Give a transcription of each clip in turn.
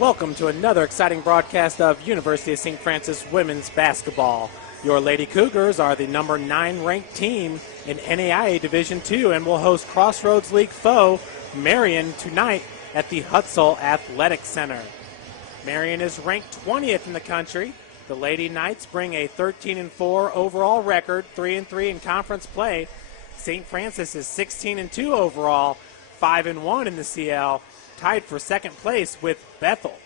Welcome to another exciting broadcast of University of St. Francis women's basketball. Your Lady Cougars are the number 9 ranked team in NAIA Division II and will host Crossroads League foe Marian tonight at the Hutzel Athletic Center. Marian is ranked 20th in the country. The Lady Knights bring a 13-4 overall record, 3-3 in conference play. St. Francis is 16-2 overall, 5-1 in the CL, tied for second place with Bethel.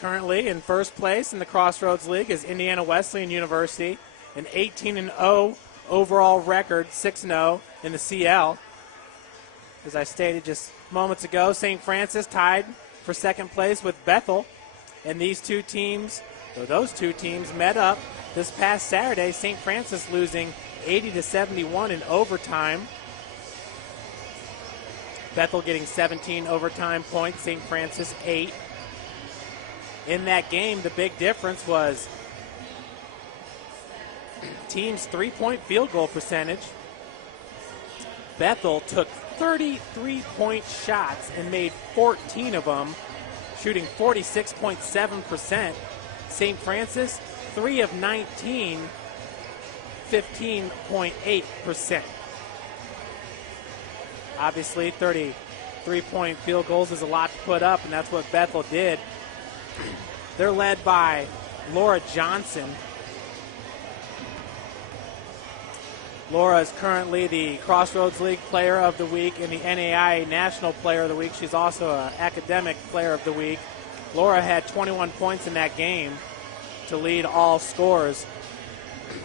Currently in first place in the Crossroads League is Indiana Wesleyan University, an 18-0 overall record, 6-0 in the CL. As I stated just moments ago, St. Francis tied for second place with Bethel, and those two teams met up this past Saturday. St. Francis losing 80-71 in overtime. Bethel getting 17 overtime points, St. Francis 8. In that game, the big difference was team's three-point field goal percentage. Bethel took 33-point shots and made 14 of them, shooting 46.7%. St. Francis, 3 of 19, 15.8%. Obviously, 33-point field goals is a lot to put up, and that's what Bethel did. They're led by Laura Johnson. Laura is currently the Crossroads League Player of the Week and the NAIA National Player of the Week. She's also an Academic Player of the Week. Laura had 21 points in that game to lead all scorers.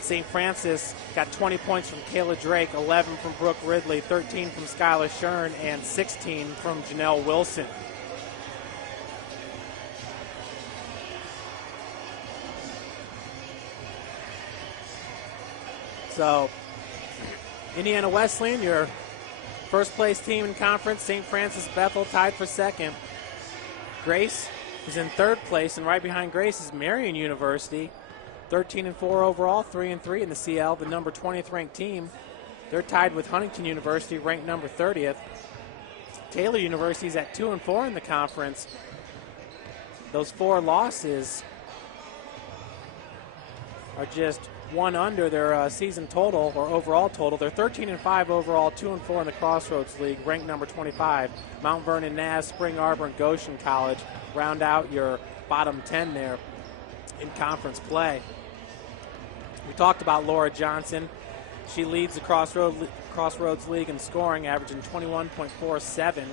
St. Francis got 20 points from Kayla Drake, 11 from Brooke Ridley, 13 from Skylar Shern, and 16 from Janelle Wilson. So, Indiana Wesleyan, your first place team in conference. St. Francis Bethel tied for second. Grace is in third place, and right behind Grace is Marian University, 13-4 overall, 3-3 in the CL, the number 20th ranked team. They're tied with Huntington University, ranked number 30th. Taylor University is at 2-4 in the conference. Those 4 losses are just one under their season total or overall total. They're 13-5 overall, 2-4 in the Crossroads League, ranked number 25. Mount Vernon, Naz, Spring Arbor, and Goshen College round out your bottom 10 there in conference play. We talked about Laura Johnson. She leads the Crossroads League in scoring, averaging 21.47.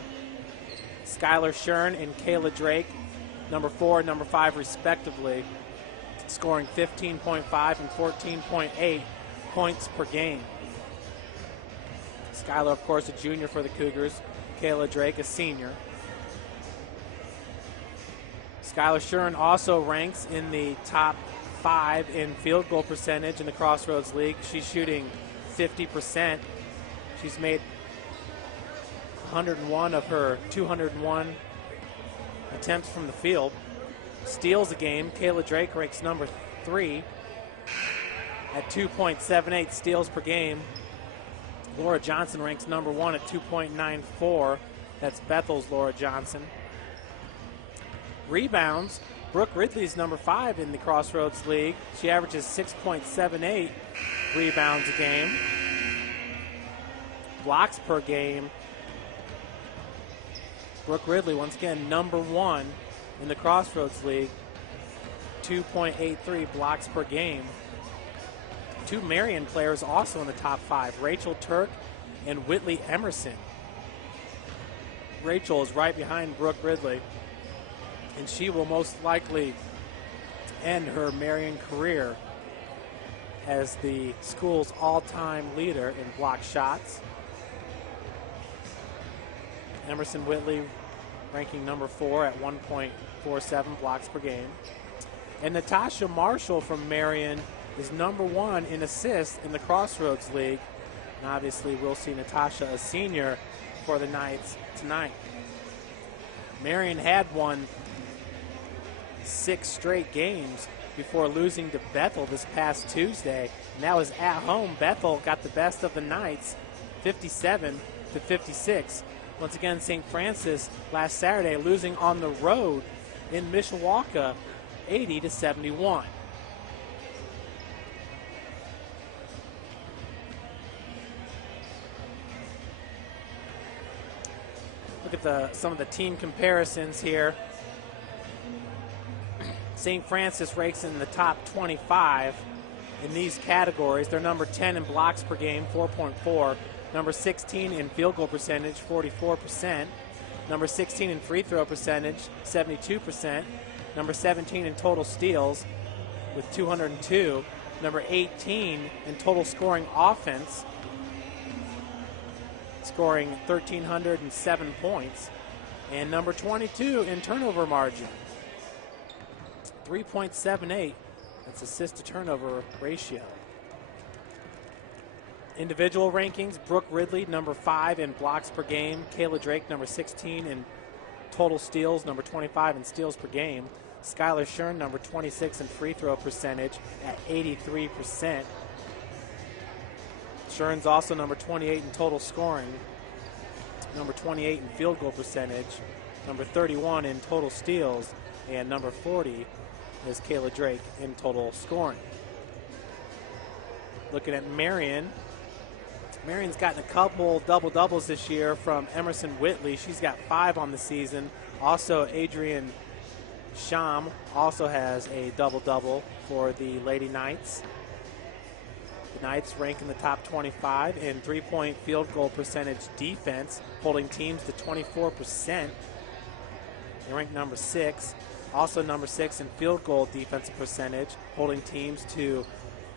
Skylar Shern and Kayla Drake, number 4 and number 5 respectively, scoring 15.5 and 14.8 points per game. Skylar, of course, a junior for the Cougars. Kayla Drake, a senior. Skylar Shern also ranks in the top 5 in field goal percentage in the Crossroads League. She's shooting 50%. She's made 101 of her 201 attempts from the field. Steals a game. Kayla Drake ranks number 3 at 2.78 steals per game. Laura Johnson ranks number 1 at 2.94. That's Bethel's Laura Johnson. Rebounds. Brooke Ridley's number 5 in the Crossroads League. She averages 6.78 rebounds a game. Blocks per game. Brooke Ridley, once again, number 1 in the Crossroads League, 2.83 blocks per game. 2 Marian players also in the top 5, Rachel Turk and Whitley Emerson. Rachel is right behind Brooke Ridley, and she will most likely end her Marian career as the school's all-time leader in block shots. Emerson Whitley ranking number 4 at 1.47 blocks per game. And Natasha Marshall from Marian is number 1 in assists in the Crossroads League. And obviously we'll see Natasha, a senior, for the Knights tonight. Marian had won 6 straight games before losing to Bethel this past Tuesday. And that was at home. Bethel got the best of the Knights 57-56. Once again, St. Francis last Saturday losing on the road in Mishawaka, 80-71. Look at some of the team comparisons here. St. Francis ranks in the top 25 in these categories. They're number 10 in blocks per game, 4.4. Number 16 in field goal percentage, 44%. Number 16 in free throw percentage, 72%. Number 17 in total steals with 202. Number 18 in total scoring offense, scoring 1,307 points. And number 22 in turnover margin, 3.78. That's assist to turnover ratio. Individual rankings, Brooke Ridley, number 5 in blocks per game. Kayla Drake, number 16 in total steals, number 25 in steals per game. Skylar Shern, number 26 in free throw percentage at 83%. Shern's also number 28 in total scoring, number 28 in field goal percentage, number 31 in total steals, and number 40 is Kayla Drake in total scoring. Looking at Marian. Marian's gotten a couple double-doubles this year from Emerson Whitley. She's got 5 on the season. Also, Adrian Sham also has a double-double for the Lady Knights. The Knights rank in the top 25 in three-point field goal percentage defense, holding teams to 24%. They rank number 6. Also number 6 in field goal defensive percentage, holding teams to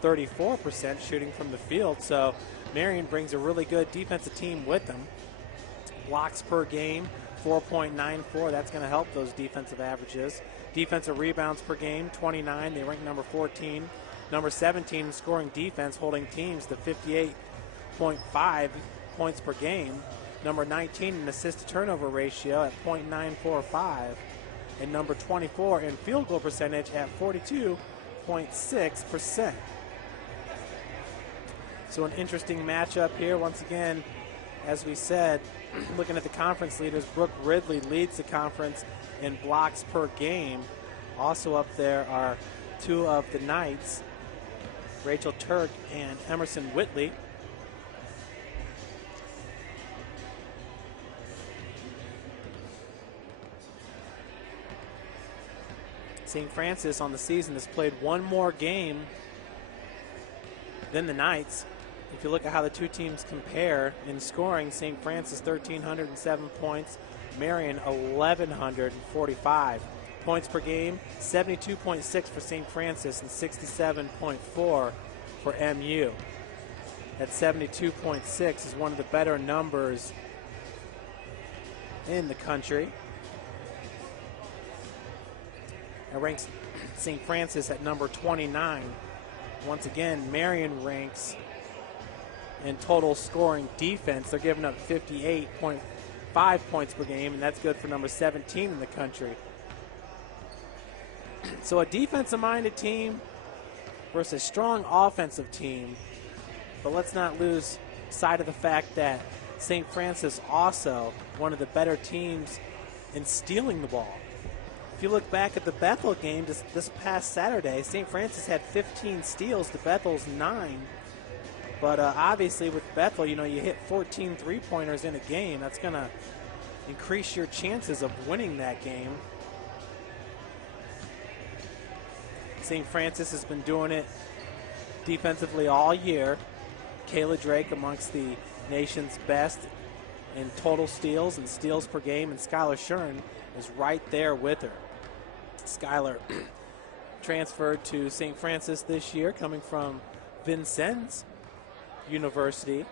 34% shooting from the field. So Marian brings a really good defensive team with them. Blocks per game, 4.94. That's going to help those defensive averages. Defensive rebounds per game, 29. They rank number 14. Number 17 in scoring defense, holding teams to 58.5 points per game. Number 19 in assist to turnover ratio at .945. And number 24 in field goal percentage at 42.6%. So an interesting matchup here. Once again, as we said, looking at the conference leaders, Brooke Ridley leads the conference in blocks per game. Also up there are 2 of the Knights, Rachel Turk and Emerson Whitley. St. Francis on the season has played 1 more game than the Knights. If you look at how the two teams compare in scoring, St. Francis 1,307 points, Marian 1,145. Points per game, 72.6 for St. Francis and 67.4 for MU. That 72.6 is one of the better numbers in the country. It ranks St. Francis at number 29. Once again, Marian ranks in total scoring defense. They're giving up 58.5 points per game, and that's good for number 17 in the country. So a defensive-minded team versus a strong offensive team. But let's not lose sight of the fact that St. Francis also one of the better teams in stealing the ball. If you look back at the Bethel game this past Saturday, St. Francis had 15 steals to Bethel's 9. But obviously with Bethel, you hit 14 three-pointers in a game. That's going to increase your chances of winning that game. St. Francis has been doing it defensively all year. Kayla Drake amongst the nation's best in total steals and steals per game, and Skylar Shern is right there with her. Skylar transferred to St. Francis this year, coming from Vincennes University.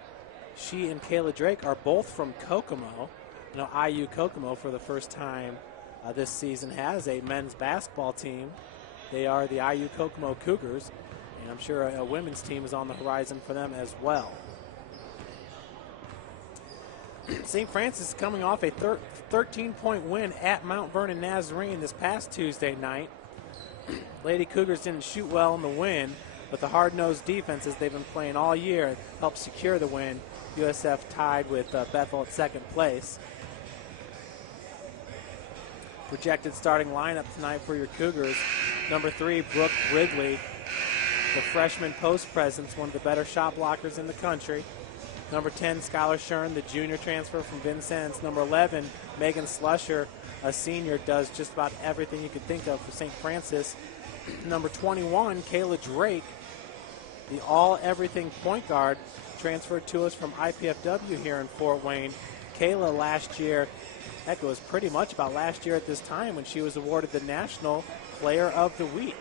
She and Kayla Drake are both from Kokomo. IU Kokomo for the first time this season has a men's basketball team. They are the IU Kokomo Cougars, and I'm sure a women's team is on the horizon for them as well. St. Francis is coming off a 13-point win at Mount Vernon Nazarene this past Tuesday night. Lady Cougars didn't shoot well in the win, But the hard-nosed defenses they've been playing all year helped secure the win. USF tied with Bethel at second place. Projected starting lineup tonight for your Cougars. Number 3, Brooke Wrigley, the freshman post presence, one of the better shot blockers in the country. Number 10, Skylar Shern, the junior transfer from Vincennes. Number 11, Megan Slusher, a senior, does just about everything you could think of for St. Francis. Number 21, Kayla Drake, the all-everything point guard, transferred to us from IPFW here in Fort Wayne. Kayla last year, heck, it was pretty much about last year at this time when she was awarded the National Player of the Week.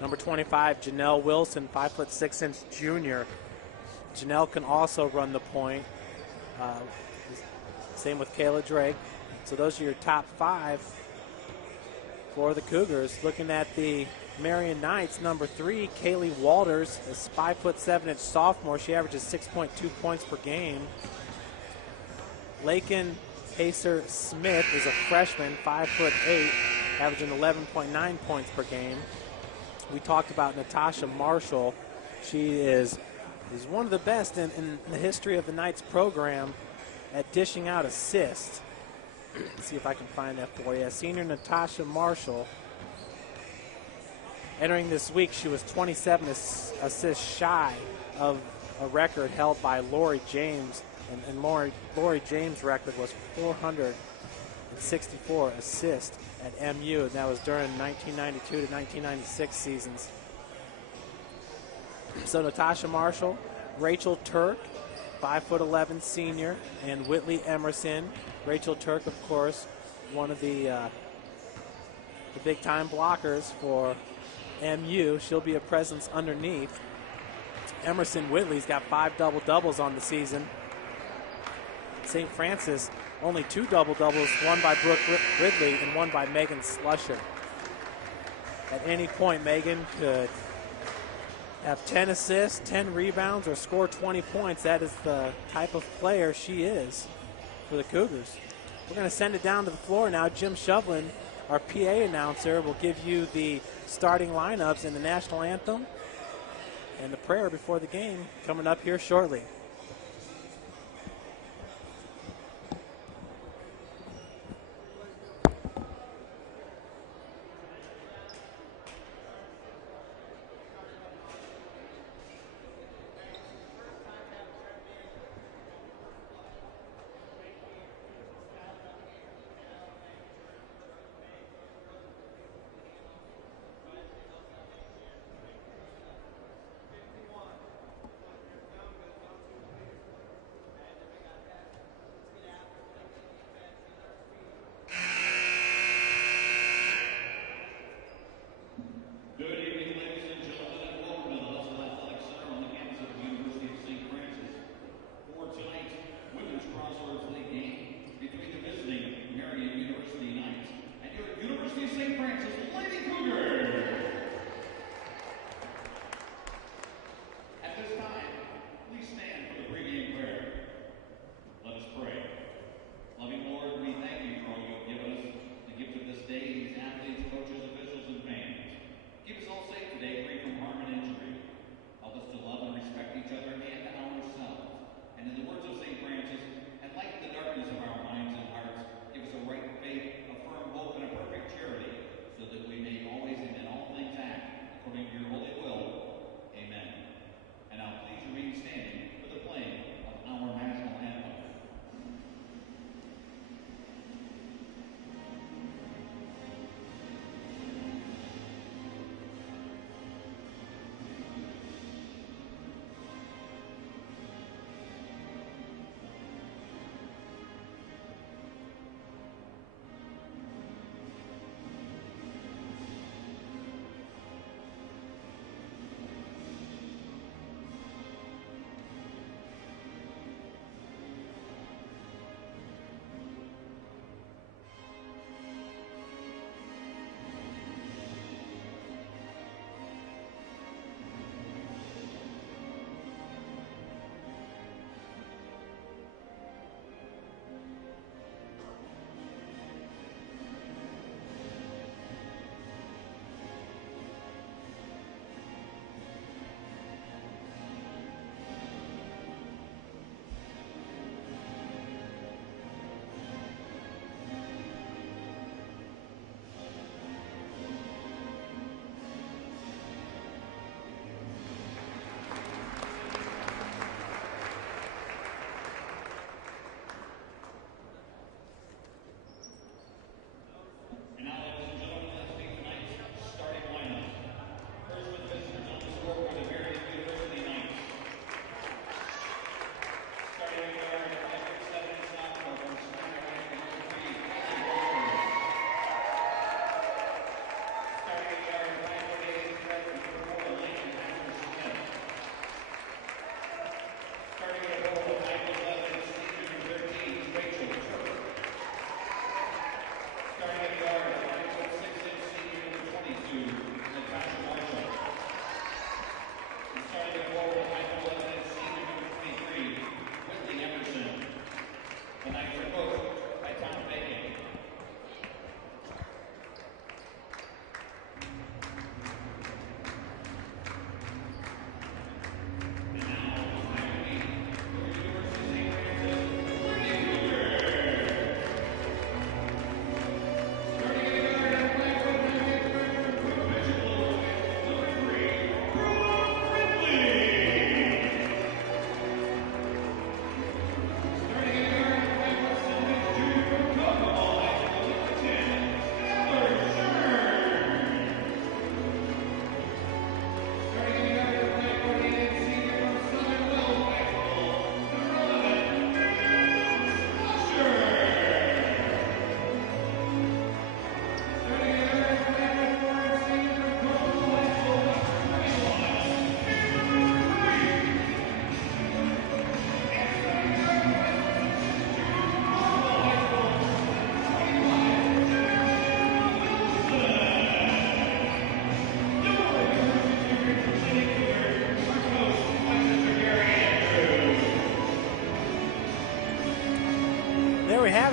Number 25, Janelle Wilson, 5'6" junior. Janelle can also run the point. Same with Kayla Drake. So those are your top 5 for the Cougars. Looking at the Marian Knights, number 3, Kaylee Walters, is 5'7" sophomore. She averages 6.2 points per game. Lakin Pacer Smith is a freshman, 5'8", averaging 11.9 points per game. We talked about Natasha Marshall. She is one of the best in the history of the Knights program at dishing out assists. Let's see if I can find that for you. Senior Natasha Marshall. Entering this week, she was 27 assists shy of a record held by Lori James. And Lori James' record was 464 assists at MU, and that was during 1992 to 1996 seasons. So Natasha Marshall, Rachel Turk, 5'11" senior, and Whitley Emerson. Rachel Turk, of course, one of the big-time blockers for MU. She'll be a presence underneath. Emerson Whitley's got 5 double-doubles on the season. St. Francis, only 2 double-doubles, one by Brooke Ridley and one by Megan Slusher. At any point, Megan could have 10 assists, 10 rebounds, or score 20 points. That is the type of player she is for the Cougars. We're going to send it down to the floor now. Jim Shovlin, our PA announcer, will give you the starting lineups in the national anthem and the prayer before the game coming up here shortly.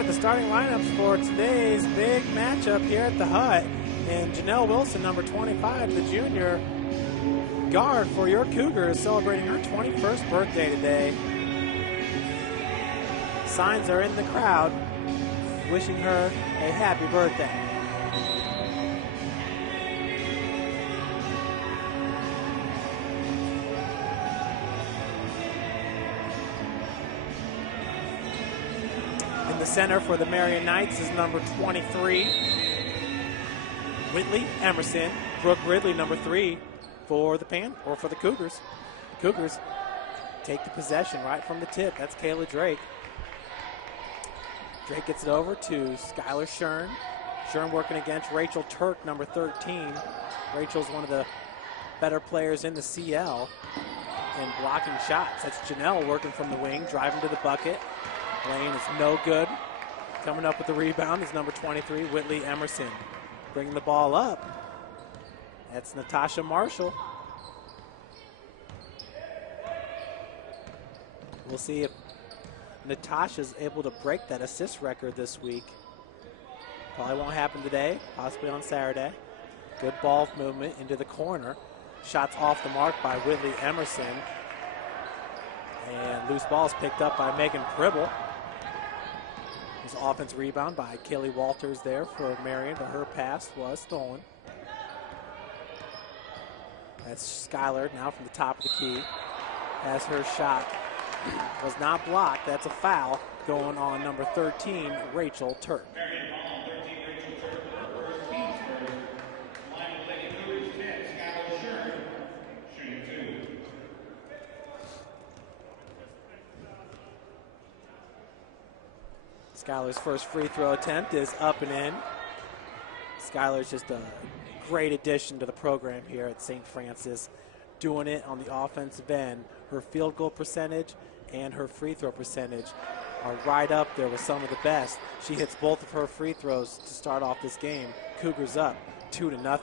at the starting lineups for today's big matchup here at the Hut. And Janelle Wilson, number 25, the junior guard for your Cougars, celebrating her 21st birthday today. Signs are in the crowd wishing her a happy birthday. In the center for the Marian Knights is number 23, Whitley Emerson. Brooke Ridley, number 3 for the Cougars. Cougars take the possession right from the tip. That's Kayla Drake. Drake gets it over to Skylar Shern. Shern working against Rachel Turk, number 13. Rachel's one of the better players in the CL in blocking shots. That's Janelle working from the wing, driving to the bucket. Lane is no good. Coming up with the rebound is number 23, Whitley Emerson. Bringing the ball up. That's Natasha Marshall. We'll see if Natasha's able to break that assist record this week. Probably won't happen today, possibly on Saturday. Good ball movement into the corner. Shots off the mark by Whitley Emerson. And loose ball is picked up by Megan Pribble. There's an offensive rebound by Kaylee Walters there for Marian, but her pass was stolen. That's Skylar now from the top of the key. As her shot was not blocked, that's a foul going on number 13, Rachel Turk. Skylar's first free throw attempt is up and in. Skylar's just a great addition to the program here at St. Francis, doing it on the offensive end. Her field goal percentage and her free throw percentage are right up there with some of the best. She hits both of her free throws to start off this game. Cougars up 2-0.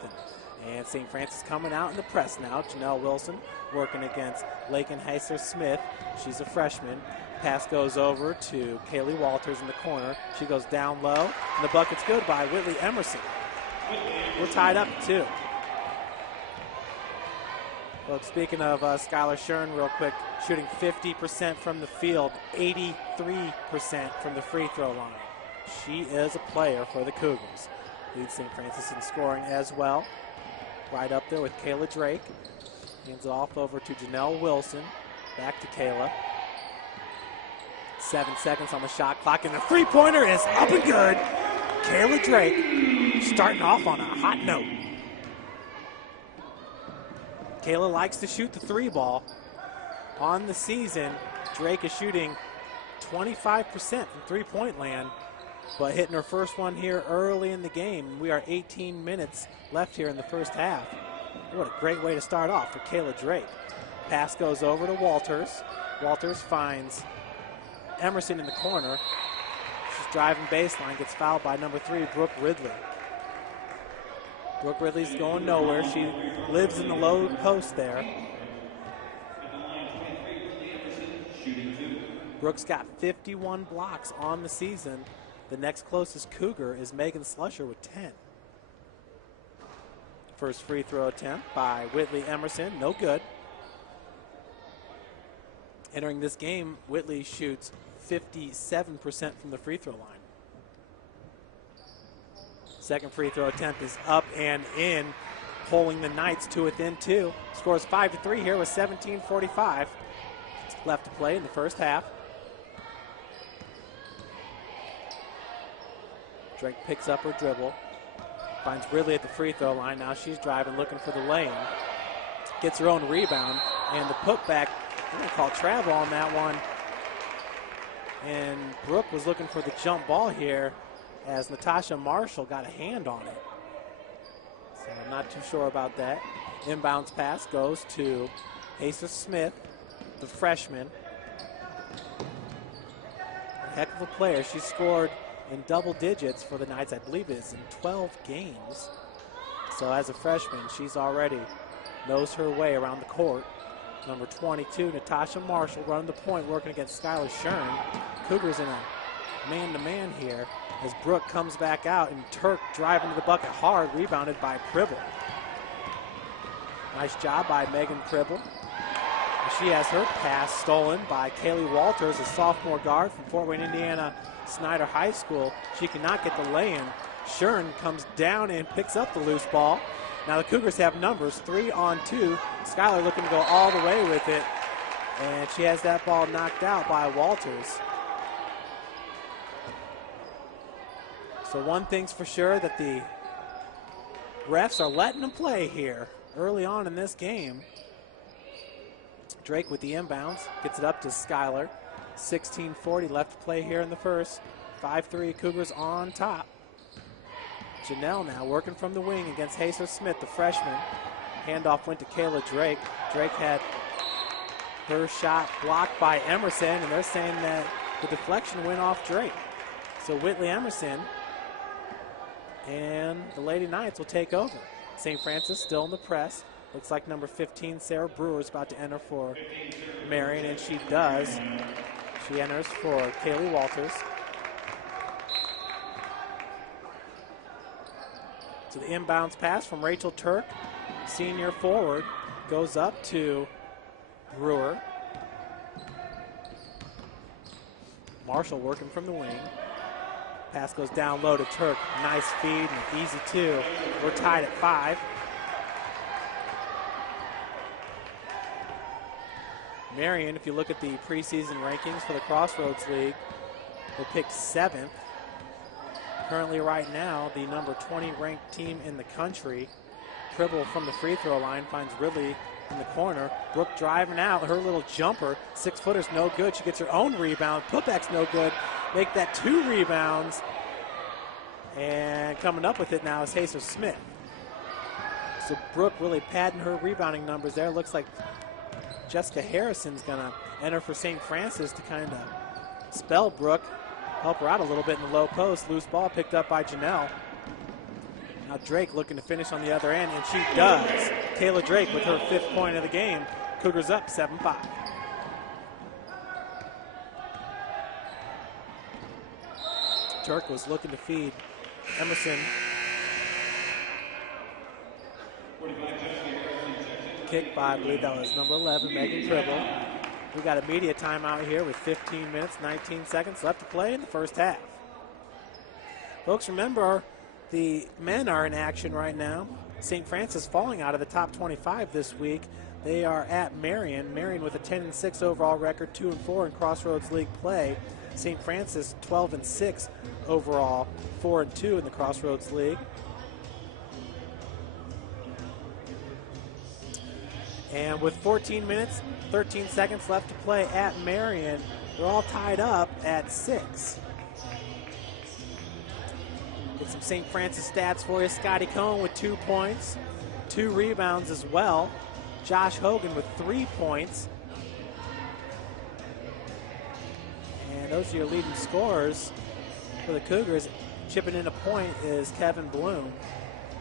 And St. Francis coming out in the press now. Janelle Wilson working against Lakin Heiser-Smith. She's a freshman. Pass goes over to Kaylee Walters in the corner. She goes down low, and the bucket's good by Whitley Emerson. We're tied up at 2. Well, speaking of Skylar Shern real quick, shooting 50% from the field, 83% from the free throw line. She is a player for the Cougars. Leads St. Francis in scoring as well. Right up there with Kayla Drake. Hands it off over to Janelle Wilson. Back to Kayla. 7 seconds on the shot clock, and the three-pointer is up and good. Kayla Drake starting off on a hot note. Kayla likes to shoot the 3-ball. On the season, Drake is shooting 25% from three-point land, but hitting her first one here early in the game. We are 18 minutes left here in the first half. What a great way to start off for Kayla Drake. Pass goes over to Walters. Walters finds Emerson in the corner. She's driving baseline, gets fouled by number 3, Brooke Ridley. Brooke Ridley's going nowhere. She lives in the low post there. Brooke's got 51 blocks on the season. The next closest Cougar is Megan Slusher with 10. First free throw attempt by Whitley Emerson, no good. Entering this game, Whitley shoots 57% from the free throw line. Second free throw attempt is up and in, pulling the Knights to within 2. Scores 5-3 here with 17:45 left to play in the first half. Drake picks up her dribble, finds Ridley at the free throw line. Now she's driving, looking for the lane. Gets her own rebound, and the putback, we're going to call travel on that one. And Brooke was looking for the jump ball here as Natasha Marshall got a hand on it. So I'm not too sure about that. Inbounds pass goes to Heiser-Smith, the freshman. A heck of a player. She scored in double digits for the Knights, I believe it is in 12 games. So as a freshman, she's already knows her way around the court. Number 22, Natasha Marshall, running the point, working against Skylar Shern. Cougars in a man-to-man here as Brooke comes back out and Turk driving to the bucket hard, rebounded by Pribble. Nice job by Megan Pribble. She has her pass stolen by Kaylee Walters, a sophomore guard from Fort Wayne, Indiana, Snyder High School. She cannot get the lay-in. Shern comes down and picks up the loose ball. Now the Cougars have numbers, 3-on-2. Skylar looking to go all the way with it, and she has that ball knocked out by Walters. So one thing's for sure, that the refs are letting them play here early on in this game. Drake with the inbounds, gets it up to Skylar. 16:40 left to play here in the first. 5-3 Cougars on top. Janelle now working from the wing against Hazer Smith, the freshman. Handoff went to Kayla Drake. Drake had her shot blocked by Emerson, and they're saying that the deflection went off Drake. So Whitley Emerson and the Lady Knights will take over. St. Francis still in the press. Looks like number 15, Sarah Brewer, is about to enter for Marian, and she does. She enters for Kaylee Walters. So the inbounds pass from Rachel Turk, senior forward, goes up to Brewer. Marshall working from the wing. Pass goes down low to Turk. Nice feed and an easy two. We're tied at 5. Marian, if you look at the preseason rankings for the Crossroads League, they picked 7th. Currently right now, the number 20 ranked team in the country. Pribble from the free throw line finds Ridley in the corner. Brooke driving out, her little jumper, 6-footer's no good. She gets her own rebound. Putback's no good. Make that 2 rebounds. And coming up with it now is Hazer Smith. So Brooke really padding her rebounding numbers there. Looks like Jessica Harrison's going to enter for St. Francis to kind of spell Brooke, help her out a little bit in the low post. Loose ball picked up by Janelle. Now Drake looking to finish on the other end, and she does. Kayla Drake with her 5th point of the game. Cougars up 7-5. Turk was looking to feed Emerson. Kick by, I believe that was number 11, Megan Pribble. We got a media timeout here with 15 minutes, 19 seconds left to play in the first half. Folks, remember, the men are in action right now. St. Francis falling out of the top 25 this week. They are at Marian. Marian with a 10-6 overall record, 2-4 in Crossroads League play. St. Francis 12-6 overall, 4-2 in the Crossroads League. And with 14 minutes, 13 seconds left to play at Marian, they're all tied up at 6. Get some St. Francis stats for you. Scotty Cohn with 2 points, 2 rebounds as well. Josh Hogan with 3 points. And those are your leading scorers for the Cougars. Chipping in a point is Kevin Bloom.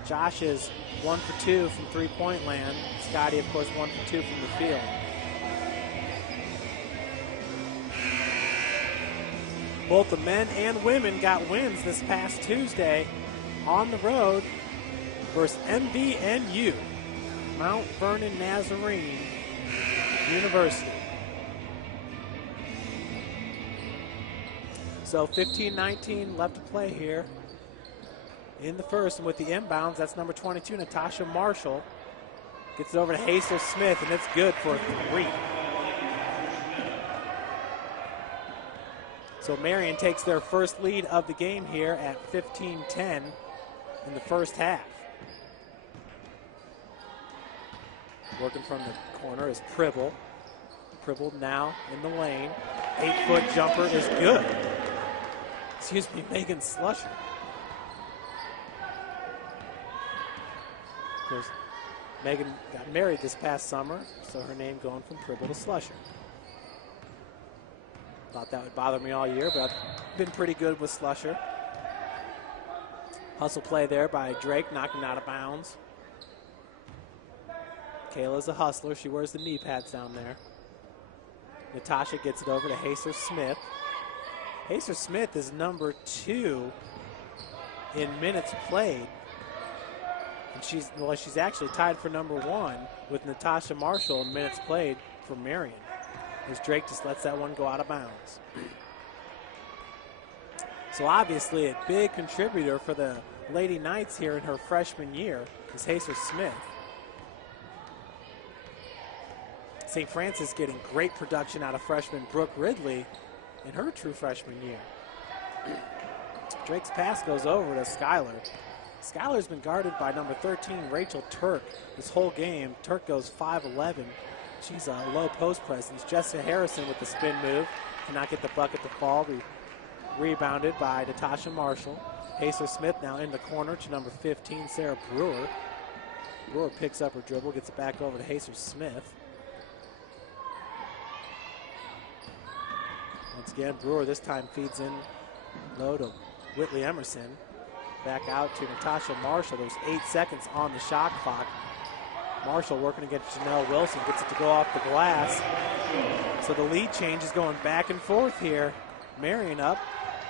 Josh is 1 for 2 from three-point land. Scotty, of course, 1 for 2 from the field. Both the men and women got wins this past Tuesday on the road versus MVNU, Mount Vernon Nazarene University. So 15-19 left to play here in the first, and with the inbounds, that's number 22, Natasha Marshall. Gets it over to Hazer Smith, and it's good for 3. So Marian takes their first lead of the game here at 15-10 in the first half. Working from the corner is Pribble. Pribble now in the lane. 8-foot jumper is good. Excuse me, Megan Slusher. Of course, Megan got married this past summer, so her name going from Pribble to Slusher. Thought that would bother me all year, but I've been pretty good with Slusher. Hustle play there by Drake, knocking out of bounds. Kayla's a hustler. She wears the knee pads down there. Natasha gets it over to Hazer Smith. Hazer Smith is number 2 in minutes played. And she's actually tied for number 1 with Natasha Marshall in minutes played for Marian, as Drake just lets that one go out of bounds. So obviously a big contributor for the Lady Knights here in her freshman year is Hazer Smith. St. Francis getting great production out of freshman Brooke Ridley in her true freshman year. Drake's pass goes over to Skylar. Skylar's been guarded by number 13, Rachel Turk, this whole game. Turk goes 5'11". She's a low post presence. Jessica Harrison with the spin move. Cannot get the bucket to fall. Rebounded by Natasha Marshall. Hazer Smith now in the corner to number 15, Sarah Brewer. Brewer picks up her dribble, gets it back over to Hazer Smith. Once again, Brewer this time feeds in low to Whitley Emerson. Back out to Natasha Marshall. There's 8 seconds on the shot clock. Marshall working against Janelle Wilson, gets it to go off the glass. So the lead change is going back and forth here. Marian up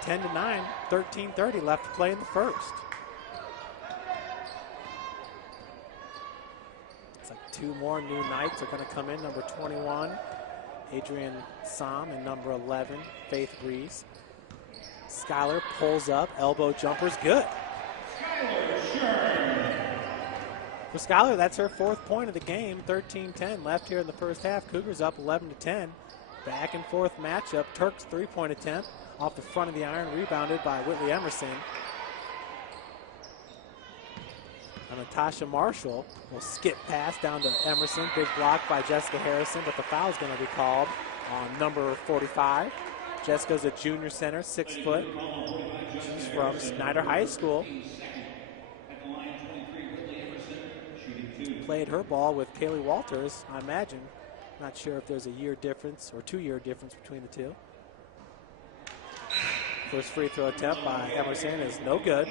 10-9, 13:30 left to play in the first. It's like 2 more new Knights are going to come in. Number 21, Adrian Sam, and number 11, Faith Rees. Skylar pulls up, elbow jumper's good. For Skylar, that's her 4th point of the game. 13-10 left here in the first half. Cougars up 11-10. Back and forth matchup. Turk's 3-point attempt off the front of the iron, rebounded by Whitley Emerson. And Natasha Marshall will skip pass down to Emerson. Big block by Jessica Harrison, but the foul's going to be called on number 45. Jessica's a junior center, 6 foot. She's from Snyder High School. Played her ball with Kaylee Walters, I imagine. Not sure if there's a year difference or 2-year difference between the two. First free throw attempt by Emerson is no good.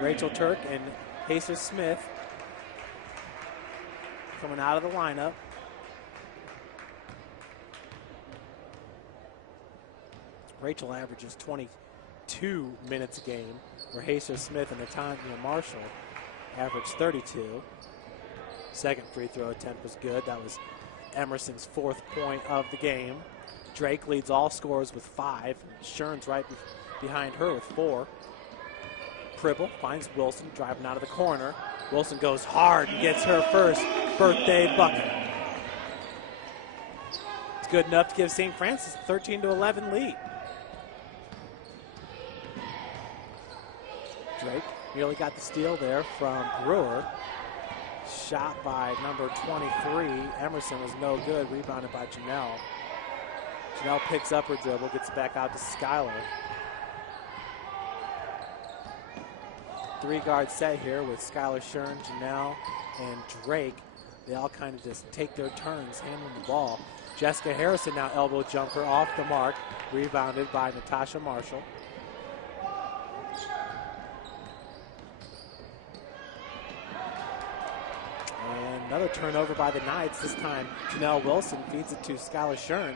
Rachel Turk and Hazer Smith coming out of the lineup. Rachel averages 22 minutes a game, where Hazer Smith and Natanya Marshall averaged 32. Second free throw attempt was good. That was Emerson's 4th point of the game. Drake leads all scorers with 5. Shern's right behind her with 4. Pribble finds Wilson driving out of the corner. Wilson goes hard and gets her first birthday bucket. It's good enough to give St. Francis a 13-11 lead. Drake nearly got the steal there from Brewer. Shot by number 23. Emerson was no good. Rebounded by Janelle. Janelle picks up her dribble, gets back out to Skylar. 3-guard set here with Skylar Shern, Janelle, and Drake. They all kind of just take their turns handling the ball. Jessica Harrison now elbow jumper off the mark. Rebounded by Natasha Marshall. Another turnover by the Knights. This time, Janelle Wilson feeds it to Skylar Shern.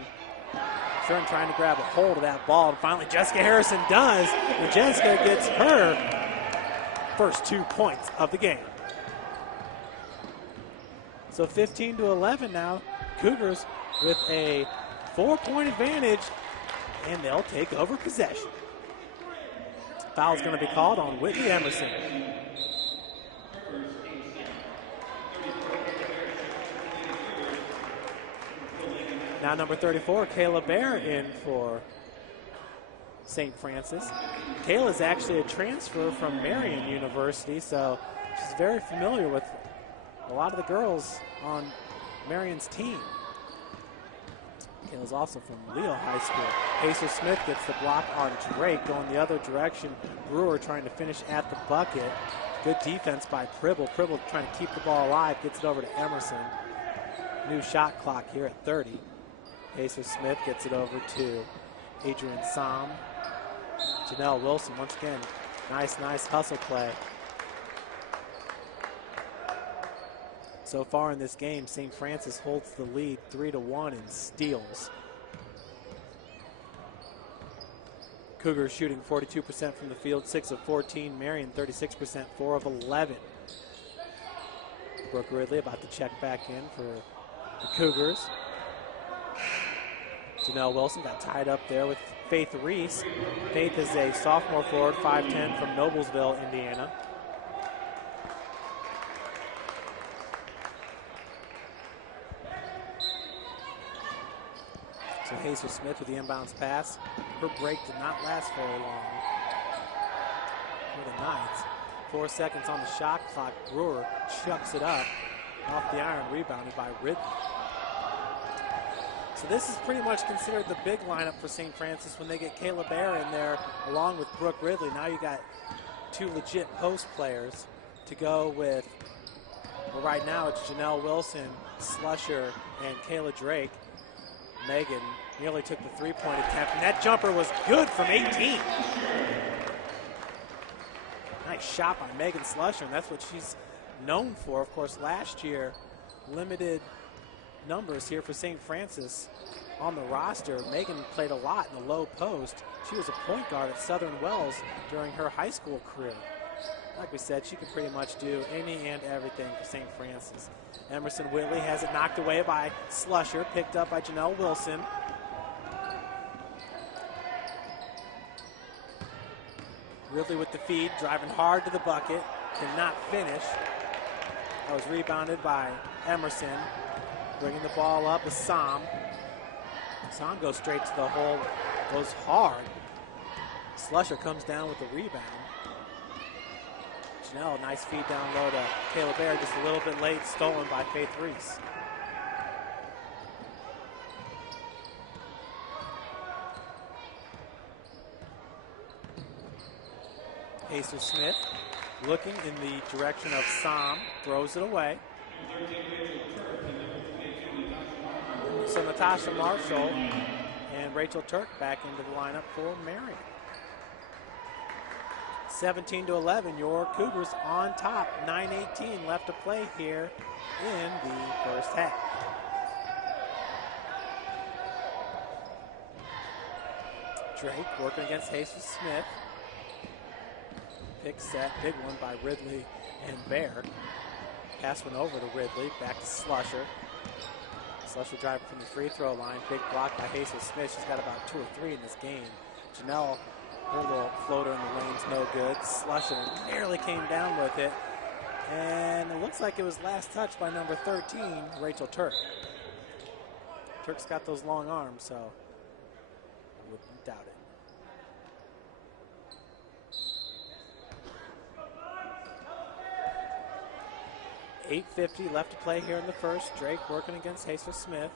Shern trying to grab a hold of that ball, and finally Jessica Harrison does, and Jessica gets her first 2 points of the game. So 15-11 now. Cougars with a 4-point advantage, and they'll take over possession. Foul's going to be called on Whitley Emerson. Now number 34, Kayla Bear in for St. Francis. Kayla's actually a transfer from Marian University, so she's very familiar with a lot of the girls on Marian's team. Kayla's also from Leo High School. Hazer Smith gets the block on Drake, going the other direction. Brewer trying to finish at the bucket. Good defense by Pribble. Pribble trying to keep the ball alive, gets it over to Emerson. New shot clock here at 30. Hazer Smith gets it over to Adrian Sam. Janelle Wilson, once again, nice hustle play. So far in this game, St. Francis holds the lead 3-1 in steals. Cougars shooting 42% from the field, 6 of 14. Marian 36%, 4 of 11. Brooke Ridley about to check back in for the Cougars. Janelle Wilson got tied up there with Faith Reese. Faith is a sophomore forward, 5'10", from Noblesville, Indiana. So Jesus Smith with the inbounds pass. Her break did not last very long for the Knights. 4 seconds on the shot clock. Brewer chucks it up off the iron, rebounded by Ridley. So this is pretty much considered the big lineup for St. Francis when they get Kayla Bear in there along with Brooke Ridley. Now you got 2 legit post players to go with. Well, right now it's Janelle Wilson, Slusher, and Kayla Drake. Megan nearly took the three-point attempt, and that jumper was good from 18. Nice shot by Megan Slusher, and that's what she's known for. Of course, last year, limited numbers here for St. Francis on the roster. Megan played a lot in the low post. She was a point guard at Southern Wells during her high school career. Like we said, she can pretty much do any and everything for St. Francis. Emerson Whitley has it knocked away by Slusher, picked up by Janelle Wilson. Ridley with the feed, driving hard to the bucket, cannot finish. That was rebounded by Emerson. Bringing the ball up is Sam. Sam goes straight to the hole, goes hard. Slusher comes down with the rebound. Janelle, nice feed down low to Kayla Bear, just a little bit late, stolen by Faith Reese. Jesus Smith looking in the direction of Sam, throws it away. So Natasha Marshall and Rachel Turk back into the lineup for Marian. 17-11, your Cougars on top. 9:18 left to play here in the first half. Drake working against Jesus Smith. Pick set, big one by Ridley and Bear. Pass went over to Ridley, back to Slusher. Slusher driving from the free throw line. Big block by Jesus Smith. She's got about 2 or 3 in this game. Janelle, her little floater in the lane's no good. Slusher nearly came down with it. And it looks like it was last touched by number 13, Rachel Turk. Turk's got those long arms, so I wouldn't doubt it. $8:50 left to play here in the first. Drake working against Jesus Smith.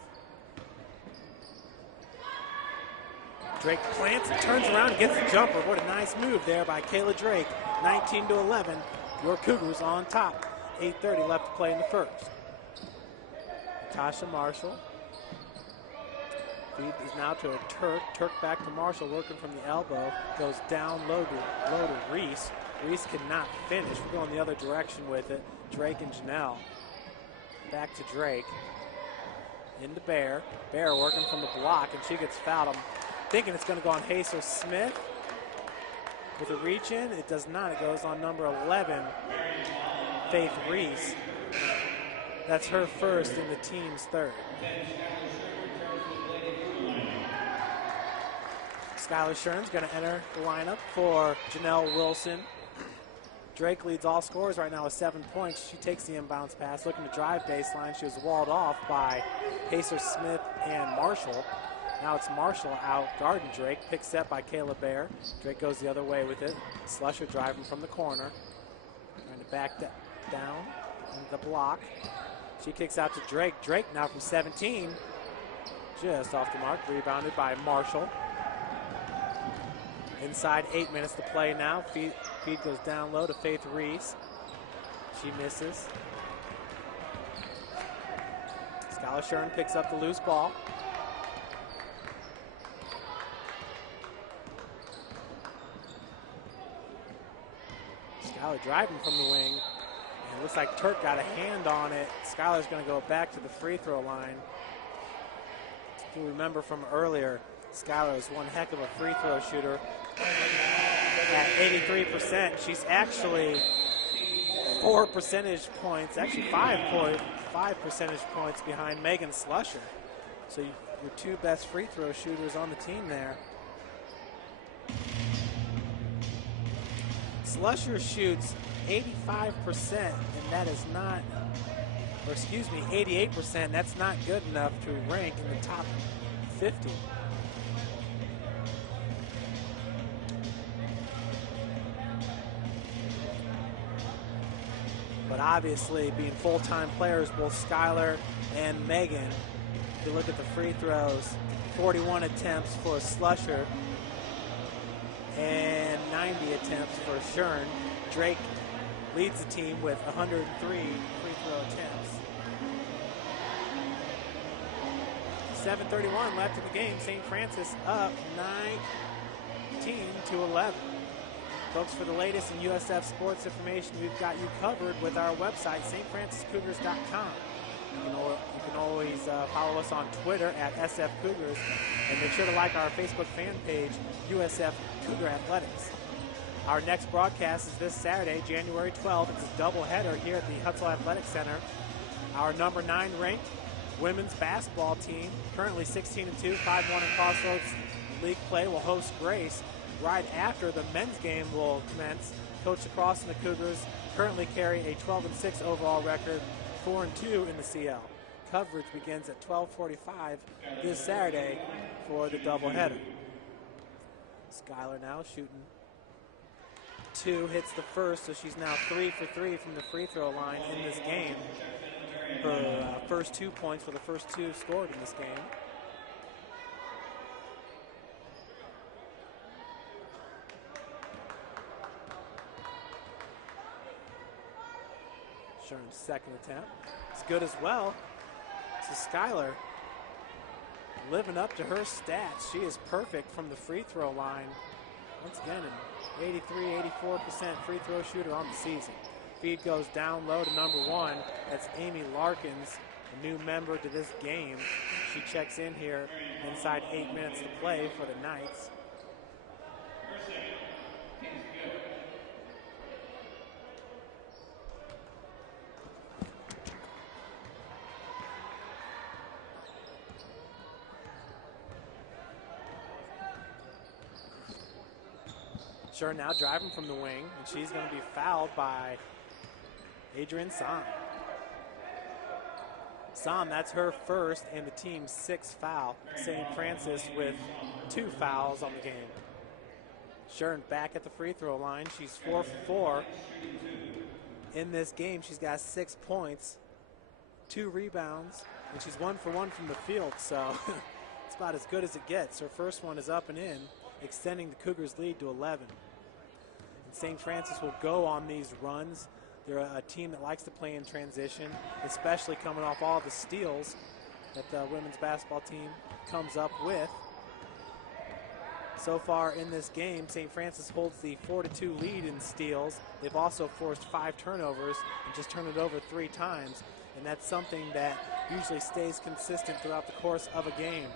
Drake plants and turns around and gets the jumper. What a nice move there by Kayla Drake. 19-11, your Cougars on top. 8:30 left to play in the first. Tasha Marshall. Feed is now to a Turk. Turk back to Marshall, working from the elbow. Goes down low to Reese. Reese cannot finish. We're going the other direction with it. Drake and Janelle. Back to Drake. Into Bear. Bear working from the block, and she gets fouled. I'm thinking it's going to go on Jesus Smith. With a reach in, it does not. It goes on number 11, Faith Reese. That's her first and the team's third. Skylar Shern's going to enter the lineup for Janelle Wilson. Drake leads all scorers right now with 7 points. She takes the inbounds pass, looking to drive baseline. She was walled off by Pacer Smith and Marshall. Now it's Marshall out guarding Drake. Pick set by Kayla Bear. Drake goes the other way with it. Slusher driving from the corner. Trying to back down into the block. She kicks out to Drake. Drake now from 17. Just off the mark. Rebounded by Marshall. Inside 8 minutes to play now. Feed goes down low to Faith Reese. She misses. Skylar Shern picks up the loose ball. Skylar driving from the wing. And it looks like Turk got a hand on it. Skylar's going to go back to the free throw line. If you remember from earlier, Skylar is one heck of a free throw shooter. at 83%. She's actually 4 percentage points, actually 5 percentage points behind Megan Slusher. So your two best free throw shooters on the team there. Slusher shoots 85%, and that is not, or excuse me, 88%. That's not good enough to rank in the top 50. But obviously, being full-time players, both Skylar and Megan, if you look at the free throws, 41 attempts for Slusher and 90 attempts for Shern. Drake leads the team with 103 free throw attempts. 7:31 left in the game. St. Francis up 19-11. Folks, for the latest in USF sports information, we've got you covered with our website, stfranciscougars.com. You can always follow us on Twitter at SF Cougars, and make sure to like our Facebook fan page, USF Cougar Athletics. Our next broadcast is this Saturday, January 12th. It's a doubleheader here at the Hutzel Athletic Center. Our number 9 ranked women's basketball team, currently 16-2, 5-1 in Crossroads League play, will host Grace. Right after the men's game will commence, Coach Lacrosse and the Cougars currently carry a 12-6 overall record, 4-2 in the CL. Coverage begins at 12:45 this Saturday for the doubleheader. Skylar now shooting 2, hits the first, so she's now 3 for 3 from the free throw line in this game. Her first 2 points were the first 2 scored in this game. Shern's second attempt. It's good as well. So Skylar living up to her stats. She is perfect from the free throw line. Once again, an 83-84% free throw shooter on the season. Feed goes down low to number 1. That's Amy Larkins, a new member to this game. She checks in here inside 8 minutes to play for the Knights. Shern now driving from the wing, and she's going to be fouled by Adrian Sam. Sam, that's her first and the team's 6th foul. St. Francis with 2 fouls on the game. Shern back at the free throw line. She's 4 for 4 in this game. She's got 6 points, 2 rebounds, and she's 1 for 1 from the field, so it's about as good as it gets. Her first one is up and in, extending the Cougars' lead to 11. St. Francis will go on these runs. They're a team that likes to play in transition, especially coming off all the steals that the women's basketball team comes up with. So far in this game, St. Francis holds the 4-2 lead in steals. They've also forced 5 turnovers and just turned it over 3 times, and that's something that usually stays consistent throughout the course of a game.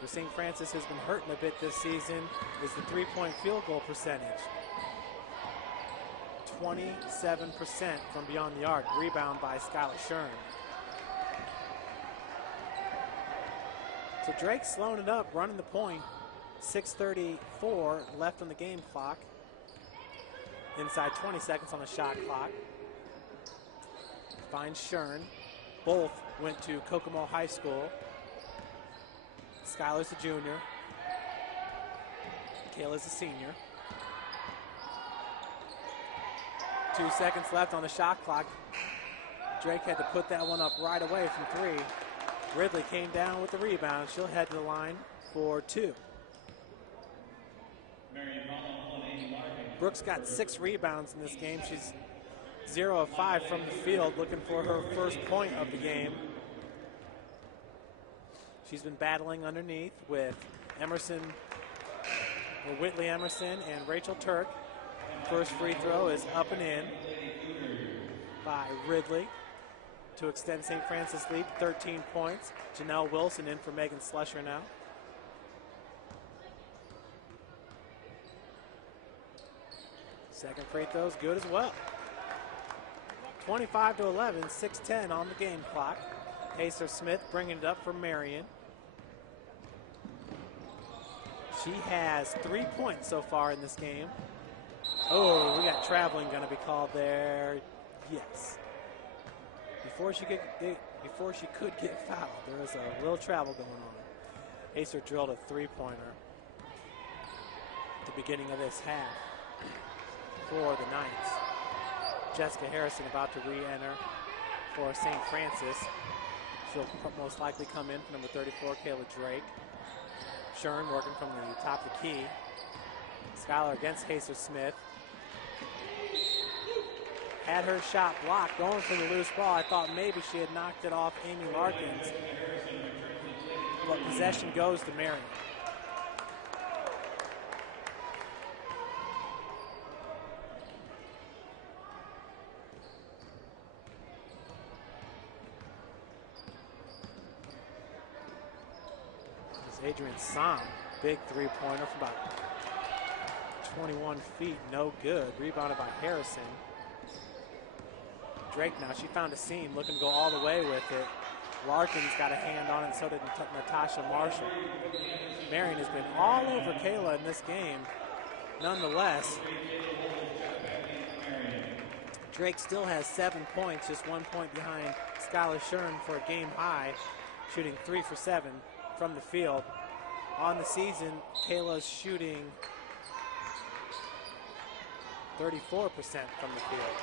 Where St. Francis has been hurting a bit this season is the 3-point field goal percentage. 27% from beyond the arc. Rebound by Skylar Shern. So Drake slowing it up, running the point. 6:34 left on the game clock. Inside 20 seconds on the shot clock. Finds Shern. Both went to Kokomo High School. Skylar's a junior. Kayla's a senior. 2 seconds left on the shot clock. Drake had to put that one up right away from 3. Ridley came down with the rebound. She'll head to the line for 2. Brooks got 6 rebounds in this game. She's 0 of 5 from the field, looking for her first point of the game. She's been battling underneath with Whitley Emerson and Rachel Turk. First free throw is up and in by Ridley to extend St. Francis lead to 13 points. Janelle Wilson in for Megan Slusher now. Second free throw is good as well. 25-11, 6:10 on the game clock. Acer Smith bringing it up for Marian. She has 3 points so far in this game. Oh, we got traveling going to be called there. Yes. Before she could get fouled, there was a little travel going on. Acer drilled a three-pointer at the beginning of this half for the Knights. Jessica Harrison about to re-enter for St. Francis. She'll most likely come in for number 34, Kayla Drake. Shern working from the top of the key. Schuyler against Acer Smith. Had her shot blocked, going for the loose ball. I thought maybe she had knocked it off Amy Larkins. But possession goes to Marian. Adrian Som, big three-pointer from about 21 feet, no good. Rebounded by Harrison. Drake now, she found a seam, looking to go all the way with it. Larkins got a hand on it, so did Natasha Marshall. Marian has been all over Kayla in this game. Nonetheless, Drake still has 7 points, just 1 point behind Skylar Shern for a game high, shooting 3 for 7 from the field. On the season, Kayla's shooting 34% from the field.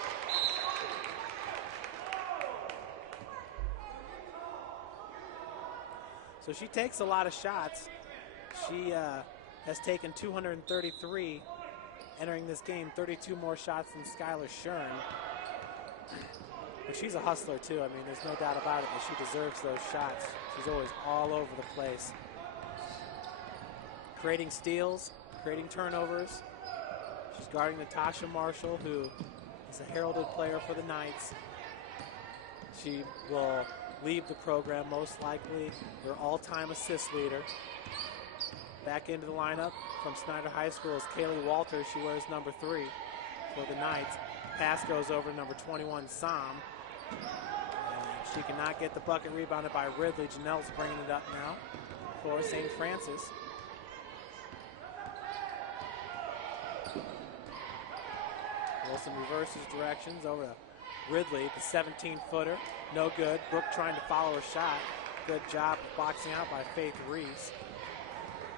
So she takes a lot of shots. She has taken 233 entering this game, 32 more shots than Skylar Shern. But she's a hustler too. I mean, there's no doubt about it that she deserves those shots. She's always all over the place. Creating steals, creating turnovers. She's guarding Natasha Marshall, who is a heralded player for the Knights. She will leave the program most likely, their all-time assist leader. Back into the lineup from Snyder High School is Kaylee Walters. She wears number 3 for the Knights. Pass goes over to number 21, Som. And she cannot get the bucket, rebounded by Ridley. Janelle's bringing it up now for St. Francis. Wilson reverses directions over to Ridley, the 17-footer. No good. Brooke trying to follow her shot. Good job of boxing out by Faith Reese.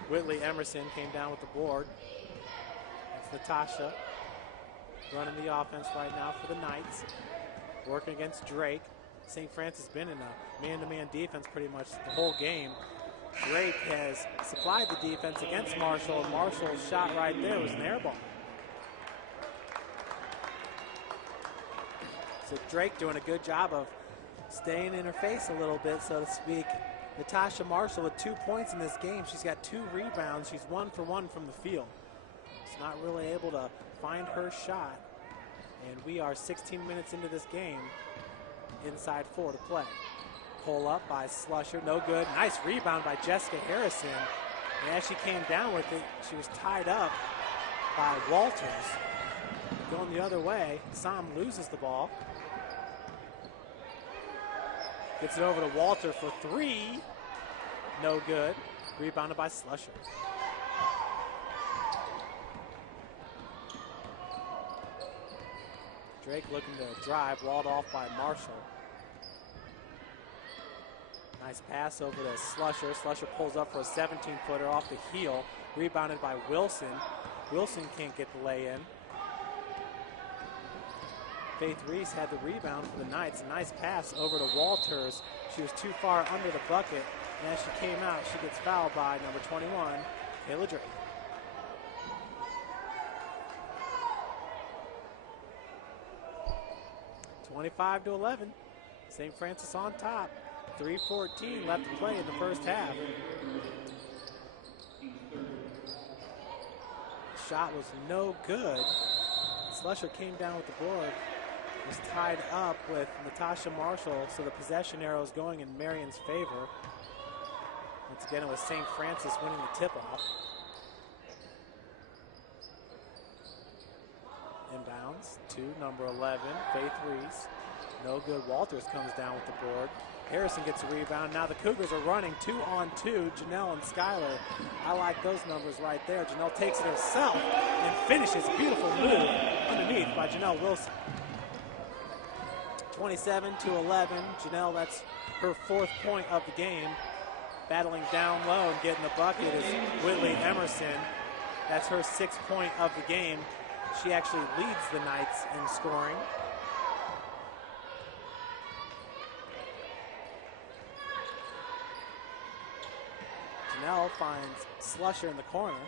Whitley Emerson came down with the board. It's Natasha running the offense right now for the Knights. Working against Drake. St. Francis been in a man-to-man defense pretty much the whole game. Drake has supplied the defense against Marshall, and Marshall's shot right there was an air ball. So Drake doing a good job of staying in her face a little bit, so to speak. Natasha Marshall with 2 points in this game. She's got 2 rebounds. She's 1 for 1 from the field. She's not really able to find her shot. And we are 16 minutes into this game. Inside 4 to play. Pull up by Slusher, no good. Nice rebound by Jessica Harrison. And as she came down with it, she was tied up by Walters. Going the other way, Som loses the ball. Gets it over to Walter for 3. No good. Rebounded by Slusher. Drake looking to drive, walled off by Marshall. Nice pass over to Slusher. Slusher pulls up for a 17-footer off the heel. Rebounded by Wilson. Wilson can't get the lay-in. Faith Reese had the rebound for the Knights. A nice pass over to Walters. She was too far under the bucket. And as she came out, she gets fouled by number 21, Kayla Drake. (25-11). St. Francis on top. 3:14 left to play in the first half. Shot was no good. Slusher came down with the board. Was tied up with Natasha Marshall, so the possession arrow is going in Marian's favor. Once again, it was St. Francis winning the tip-off. to number 11, Faith Reese. No good. Walters comes down with the board. Harrison gets a rebound. Now the Cougars are running 2-on-2, Janelle and Skylar. I like those numbers right there. Janelle takes it herself and finishes. Beautiful move underneath by Janelle Wilson. 27-11. Janelle, that's her 4th point of the game. Battling down low and getting the bucket is Whitley Emerson. That's her 6th point of the game. She actually leads the Knights in scoring. Janelle finds Slusher in the corner.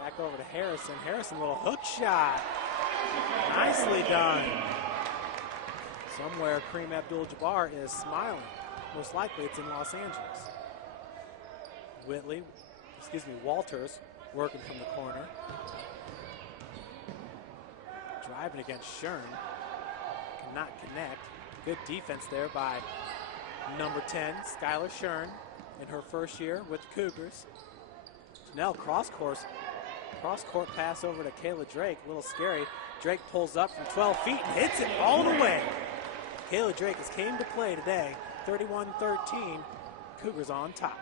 Back over to Harrison. Harrison, little hook shot. Nicely done. Somewhere Kareem Abdul-Jabbar is smiling. Most likely it's in Los Angeles. Walters working from the corner. Driving against Shern. Cannot connect. Good defense there by number 10, Skylar Shern, in her first year with the Cougars. Janelle cross-court pass over to Kayla Drake. A little scary. Drake pulls up from 12 feet and hits it all the way. Kayla Drake has came to play today. 31-13. Cougars on top.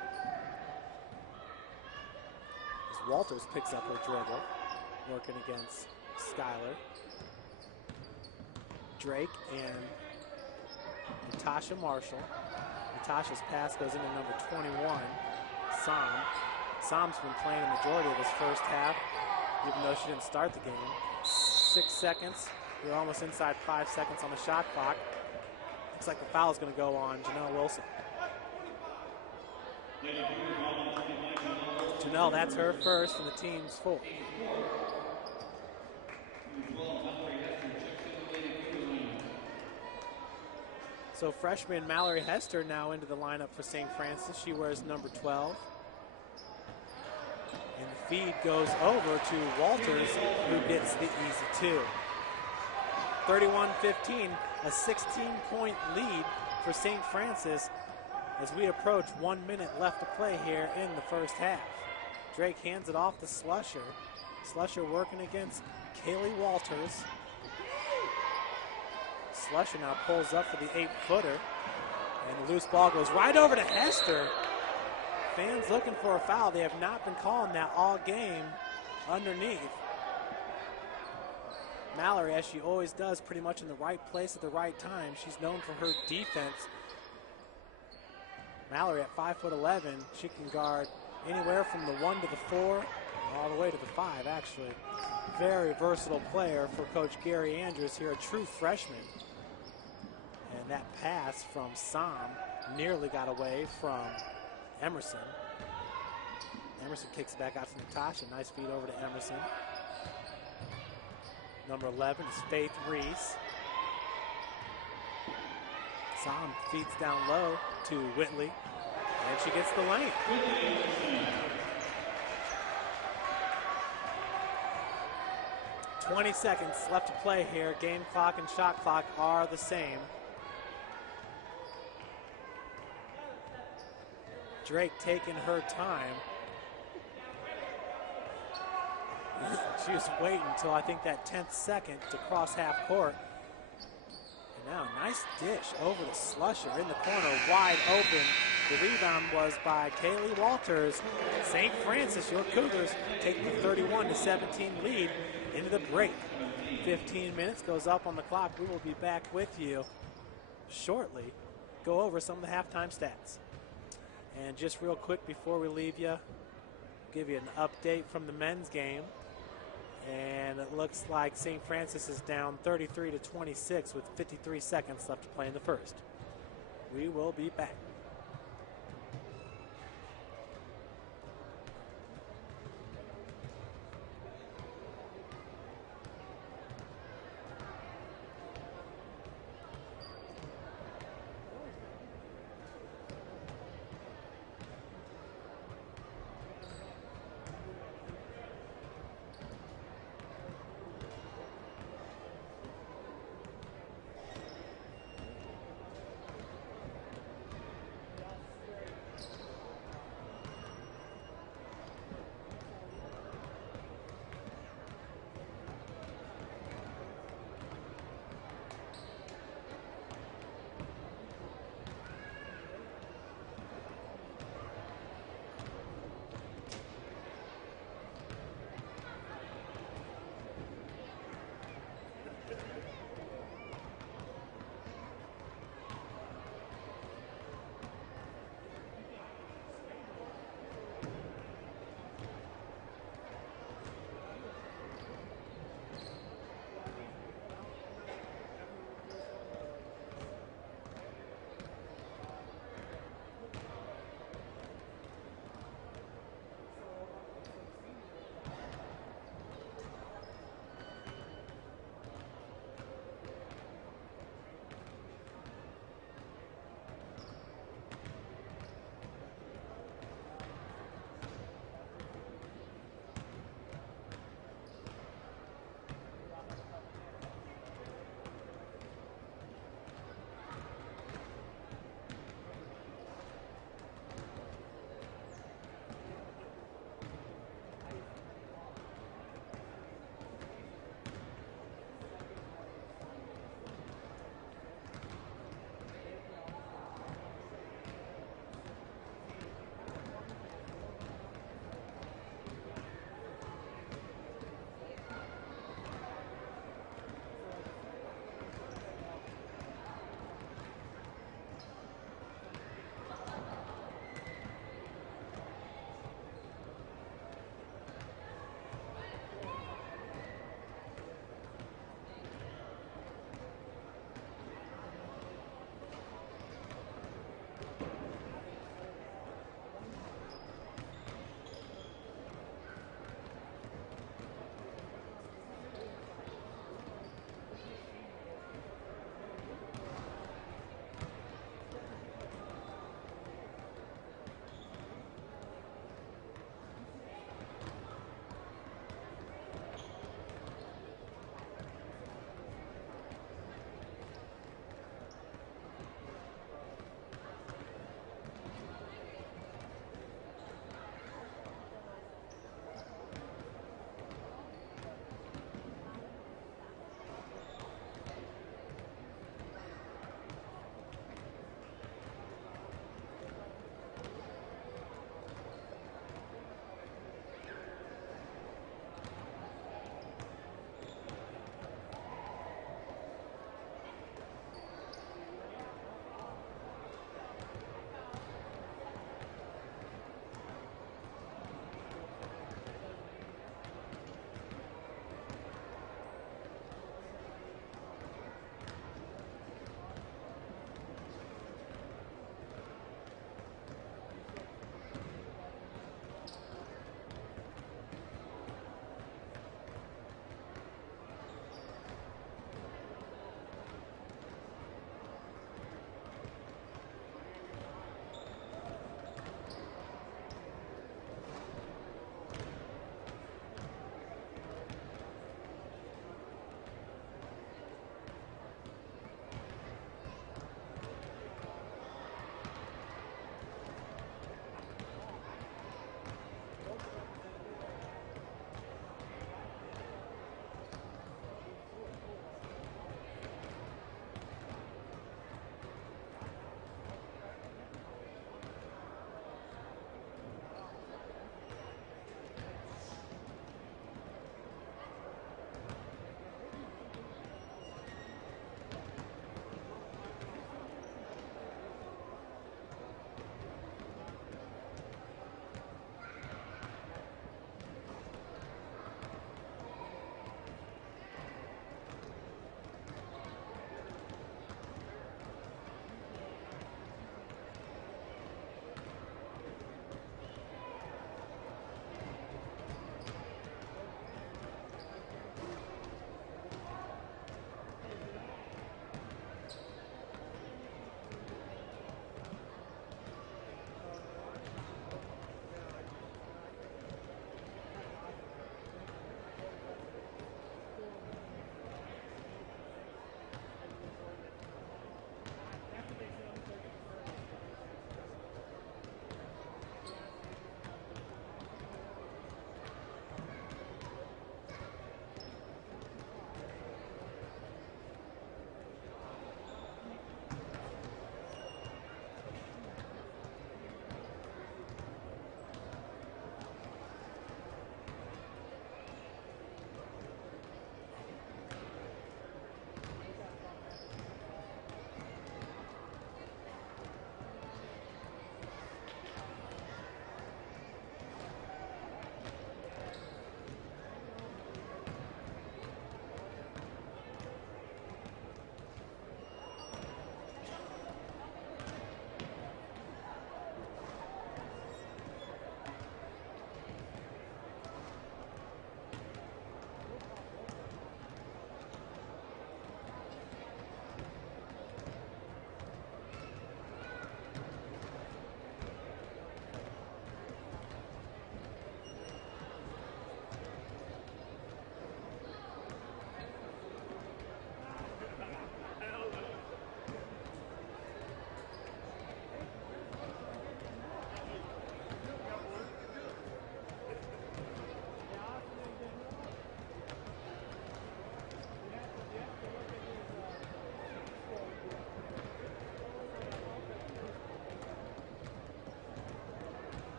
As Walters picks up her dribble, working against Skylar. Drake and Natasha Marshall. Natasha's pass goes into number 21, Sam. Sam's been playing the majority of his first half, even though she didn't start the game. 6 seconds. We're almost inside 5 seconds on the shot clock. Looks like the foul is going to go on Janelle Wilson. Janelle, that's her first, and the team's 4th. So freshman Mallory Hester now into the lineup for St. Francis. She wears number 12. And the feed goes over to Walters, who gets the easy 2. 31-15, a 16-point lead for St. Francis as we approach 1 minute left to play here in the first half. Drake hands it off to Slusher. Slusher working against Kaylee Walters. Slusher now pulls up for the 8-footer. And the loose ball goes right over to Hester. Fans looking for a foul. They have not been calling that all game underneath. Mallory, as she always does, pretty much in the right place at the right time. She's known for her defense. Mallory at 5'11", she can guard anywhere from the 1 to the 4, all the way to the 5, actually. Very versatile player for Coach Gary Andrews here, a true freshman. And that pass from Sam nearly got away from Emerson. Emerson kicks back out to Natasha. Nice feed over to Emerson. Number 11 is Faith Reese. Sam feeds down low to Whitley, and she gets the lane. 20 seconds left to play here. Game clock and shot clock are the same. Drake taking her time. She was waiting until I think that 10th second to cross half court. And now nice dish over to Slusher in the corner, wide open. The rebound was by Kaylee Walters. St. Francis, your Cougars, taking the 31-17 lead into the break. 15 minutes goes up on the clock. We will be back with you shortly. Go over some of the halftime stats. And just real quick before we leave you, give you an update from the men's game. And it looks like St. Francis is down 33-26 with 53 seconds left to play in the first. We will be back.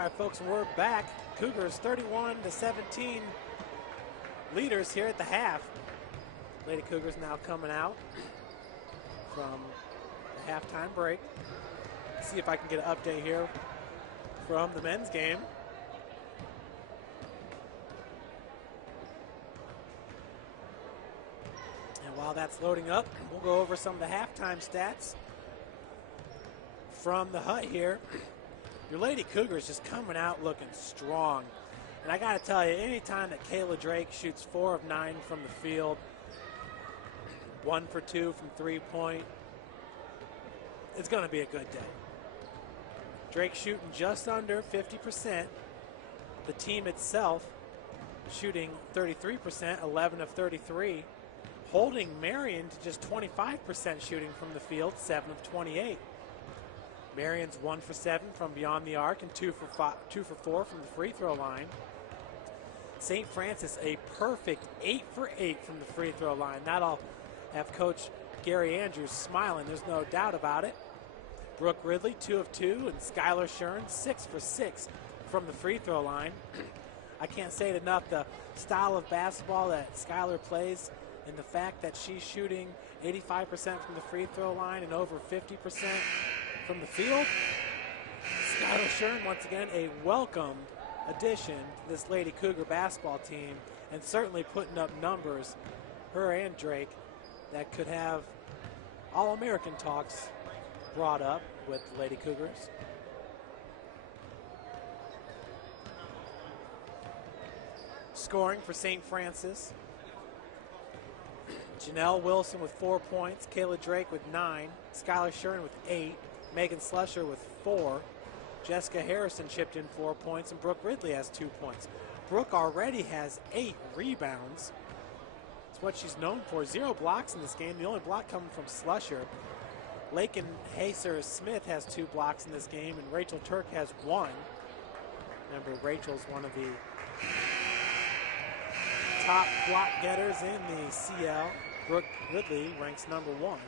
right, folks, we're back. Cougars 31-17 leaders here at the half. Lady Cougars now coming out from the halftime break. Let's see if I can get an update here from the men's game. And while that's loading up, we'll go over some of the halftime stats from the hut here. Your Lady Cougars just coming out looking strong. And I got to tell you, anytime that Kayla Drake shoots 4 of 9 from the field, 1 for 2 from three-point, it's going to be a good day. Drake shooting just under 50%. The team itself shooting 33%, 11 of 33. Holding Marian to just 25% shooting from the field, 7 of 28. Marian's 1 for 7 from beyond the arc and 2 for 4 from the free throw line. St. Francis a perfect 8 for 8 from the free throw line. That'll have Coach Gary Andrews smiling, there's no doubt about it. Brooke Ridley 2 of 2 and Skylar Shern 6 for 6 from the free throw line. I can't say it enough, the style of basketball that Skylar plays and the fact that she's shooting 85% from the free throw line and over 50% from the field. Skylar Shern, once again, a welcome addition to this Lady Cougar basketball team and certainly putting up numbers, her and Drake, that could have All-American talks brought up with the Lady Cougars. Scoring for St. Francis. Janelle Wilson with 4 points, Kayla Drake with 9, Skylar Shern with 8, Megan Slusher with 4, Jessica Harrison chipped in 4 points, and Brooke Ridley has 2 points. Brooke already has 8 rebounds. It's what she's known for. 0 blocks in this game, the only block coming from Slusher. Lakin Haser Smith has 2 blocks in this game, and Rachel Turk has 1. Remember, Rachel's one of the top block getters in the CL. Brooke Ridley ranks number 1.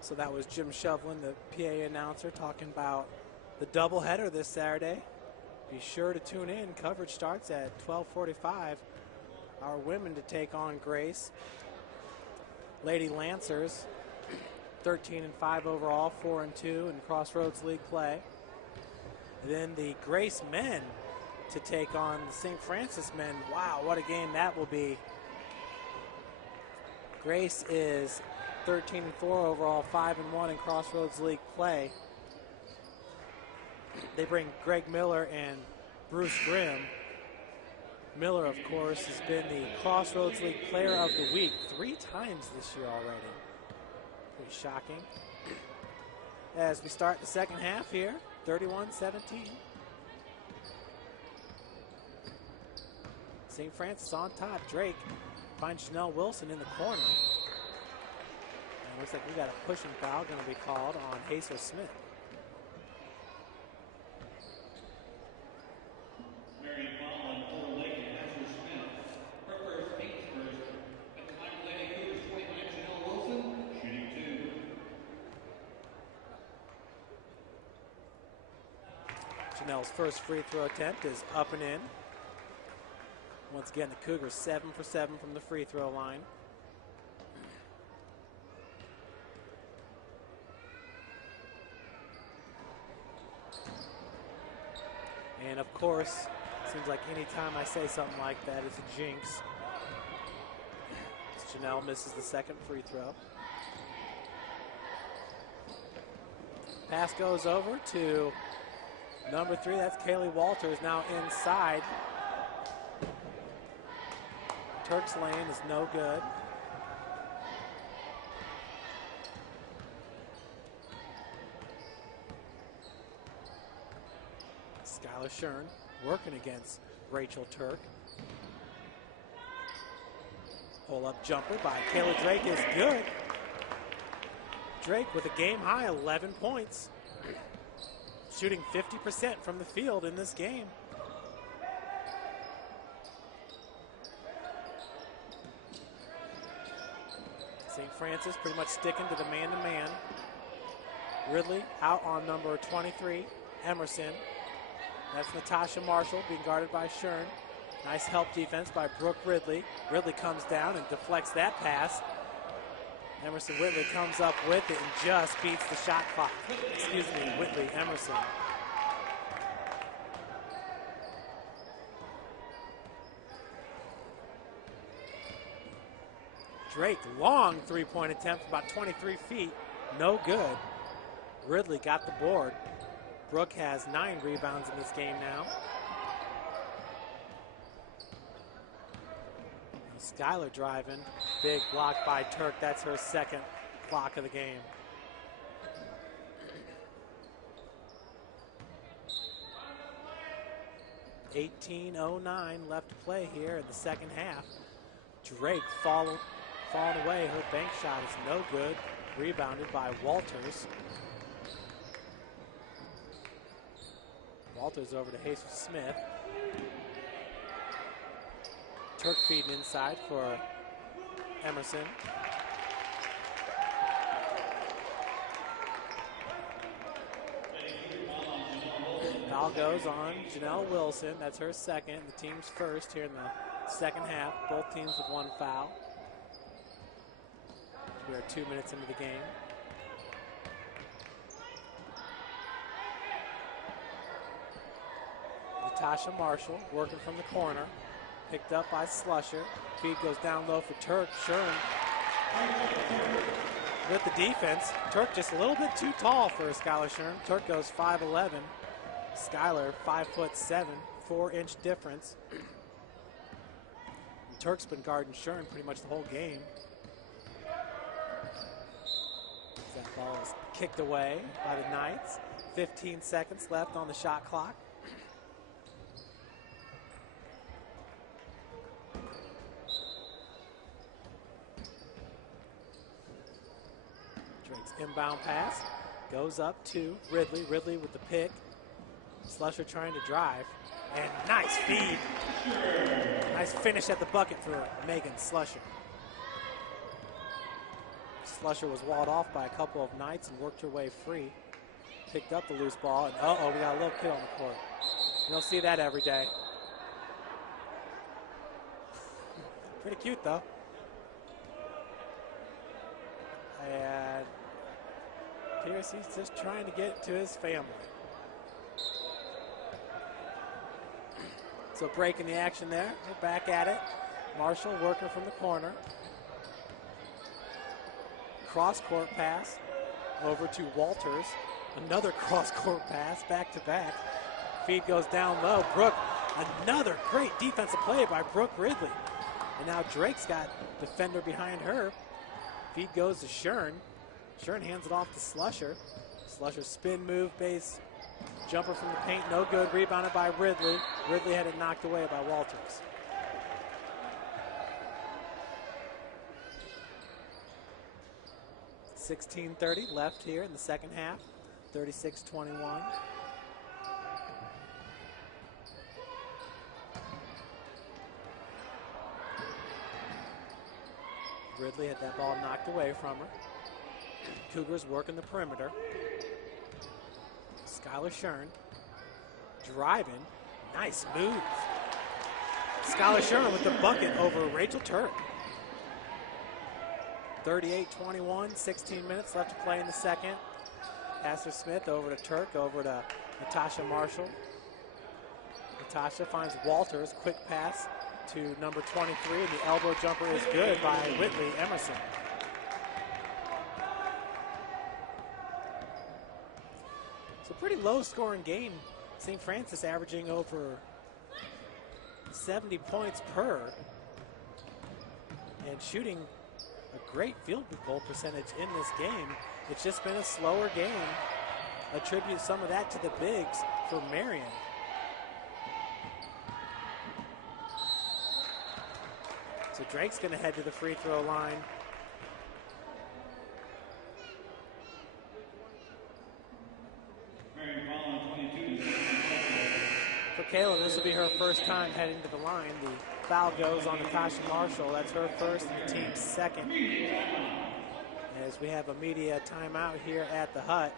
So that was Jim Shovlin, the PA announcer, talking about the doubleheader this Saturday. Be sure to tune in. Coverage starts at 12:45. Our women to take on Grace. Lady Lancers, 13-5 overall, 4-2 in Crossroads League play. And then the Grace men to take on the St. Francis men. Wow, what a game that will be. Grace is 13-4 overall, 5-1 in Crossroads League play. They bring Greg Miller and Bruce Grimm. Miller, of course, has been the Crossroads League Player of the Week 3 times this year already. Pretty shocking. As we start the second half here, 31-17. St. Francis on top. Drake finds Janelle Wilson in the corner. And looks like we got a pushing foul going to be called on Hazel Smith. Marian Baldwin for Lakin, Hazel Smith. Her first, Peyton's first. At the line, Lady Cougars 29, Janelle Wilson, shooting 2. Janelle's first free throw attempt is up and in. Once again, the Cougars 7 for 7 from the free throw line. And of course, seems like any time I say something like that, it's a jinx. Janelle misses the second free throw. Pass goes over to number 3. That's Kaylee Walters, now inside. Turk's lane is no good. Skylar Shern working against Rachel Turk. Pull-up jumper by Kayla Drake is good. Drake with a game-high 11 points. Shooting 50% from the field in this game. St. Francis pretty much sticking to the man-to-man. Ridley out on number 23, Emerson. That's Natasha Marshall being guarded by Shern. Nice help defense by Brooke Ridley. Ridley comes down and deflects that pass. Emerson Whitley comes up with it and just beats the shot clock. Excuse me, Whitley, Emerson. Drake, long three-point attempt, about 23 feet, no good. Ridley got the board. Brooke has 9 rebounds in this game now. Skylar driving, big block by Turk. That's her second block of the game. .1809 left to play here in the second half. Drake falling away. Her bank shot is no good. Rebounded by Walters. Walters over to Jesus Smith. Turk feeding inside for Emerson. Foul goes on Janelle Wilson. That's her second. The team's first here in the second half. Both teams with 1 foul. We are 2 minutes into the game. Natasha Marshall working from the corner. Picked up by Slusher. Feed goes down low for Turk. Shern with the defense. Turk just a little bit too tall for Skylar Shern. Turk goes 5'11". Skylar 5'7", 4-inch difference. And Turk's been guarding Shern pretty much the whole game. That ball is kicked away by the Knights. 15 seconds left on the shot clock. Drake's inbound pass goes up to Ridley. Ridley with the pick. Slusher trying to drive. And nice feed. Nice finish at the bucket for Megan Slusher. Slusher was walled off by a couple of Knights and worked her way free. Picked up the loose ball, and we got a little kid on the court. You don't see that every day. Pretty cute, though. And Pierce, he's just trying to get to his family. So breaking the action there. We're back at it. Marshall working from the corner. Cross-court pass over to Walters. Another cross-court pass, back-to-back. Feed goes down low. Brooke, another great defensive play by Brooke Ridley. And now Drake's got defender behind her. Feed goes to Shern. Shern hands it off to Slusher. Slusher spin move, base jumper from the paint, no good. Rebounded by Ridley. Ridley had it knocked away by Walters. .16:30 left here in the second half. 36-21. Ridley had that ball knocked away from her. Cougars working the perimeter. Skylar Shern driving. Nice move. Skylar Shern with the bucket over Rachel Turk. 38-21, 16 minutes left to play in the second. Pastor Smith over to Turk, over to Natasha Marshall. Natasha finds Walters, quick pass to number 23, and the elbow jumper is good by Whitley Emerson. It's a pretty low scoring game. St. Francis averaging over 70 points per and shooting a great field goal percentage in this game. It's just been a slower game. Attribute some of that to the bigs for Marian. So Drake's going to head to the free throw line. For Kayla, this will be her first time heading to the line. The foul goes on Natasha Marshall. That's her first and the team's second. As we have a media timeout here at the Hut.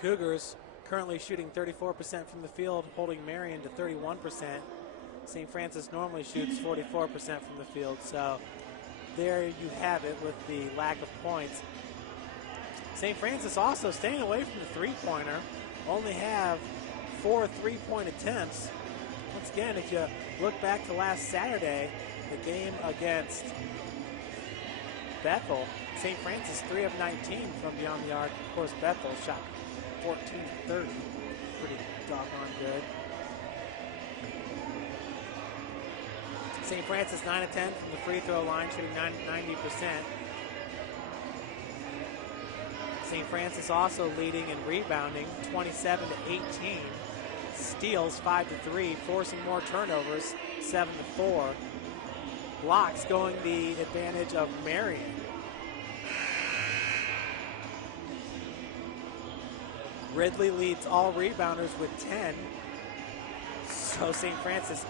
Cougars currently shooting 34% from the field, holding Marian to 31%. St. Francis normally shoots 44% from the field, so there you have it with the lack of points. St. Francis also staying away from the three-pointer, only have 4 3-point attempts. Once again, if you look back to last Saturday, the game against Bethel, St. Francis 3 of 19 from beyond the arc. Of course, Bethel shot 14 of 30. Pretty doggone good. St. Francis 9 of 10 from the free throw line, shooting 90%. St. Francis also leading in rebounding, 27 to 18. Steals 5 to 3, forcing more turnovers, 7 to 4. Blocks going the advantage of Marian. Ridley leads all rebounders with 10. So St. Francis,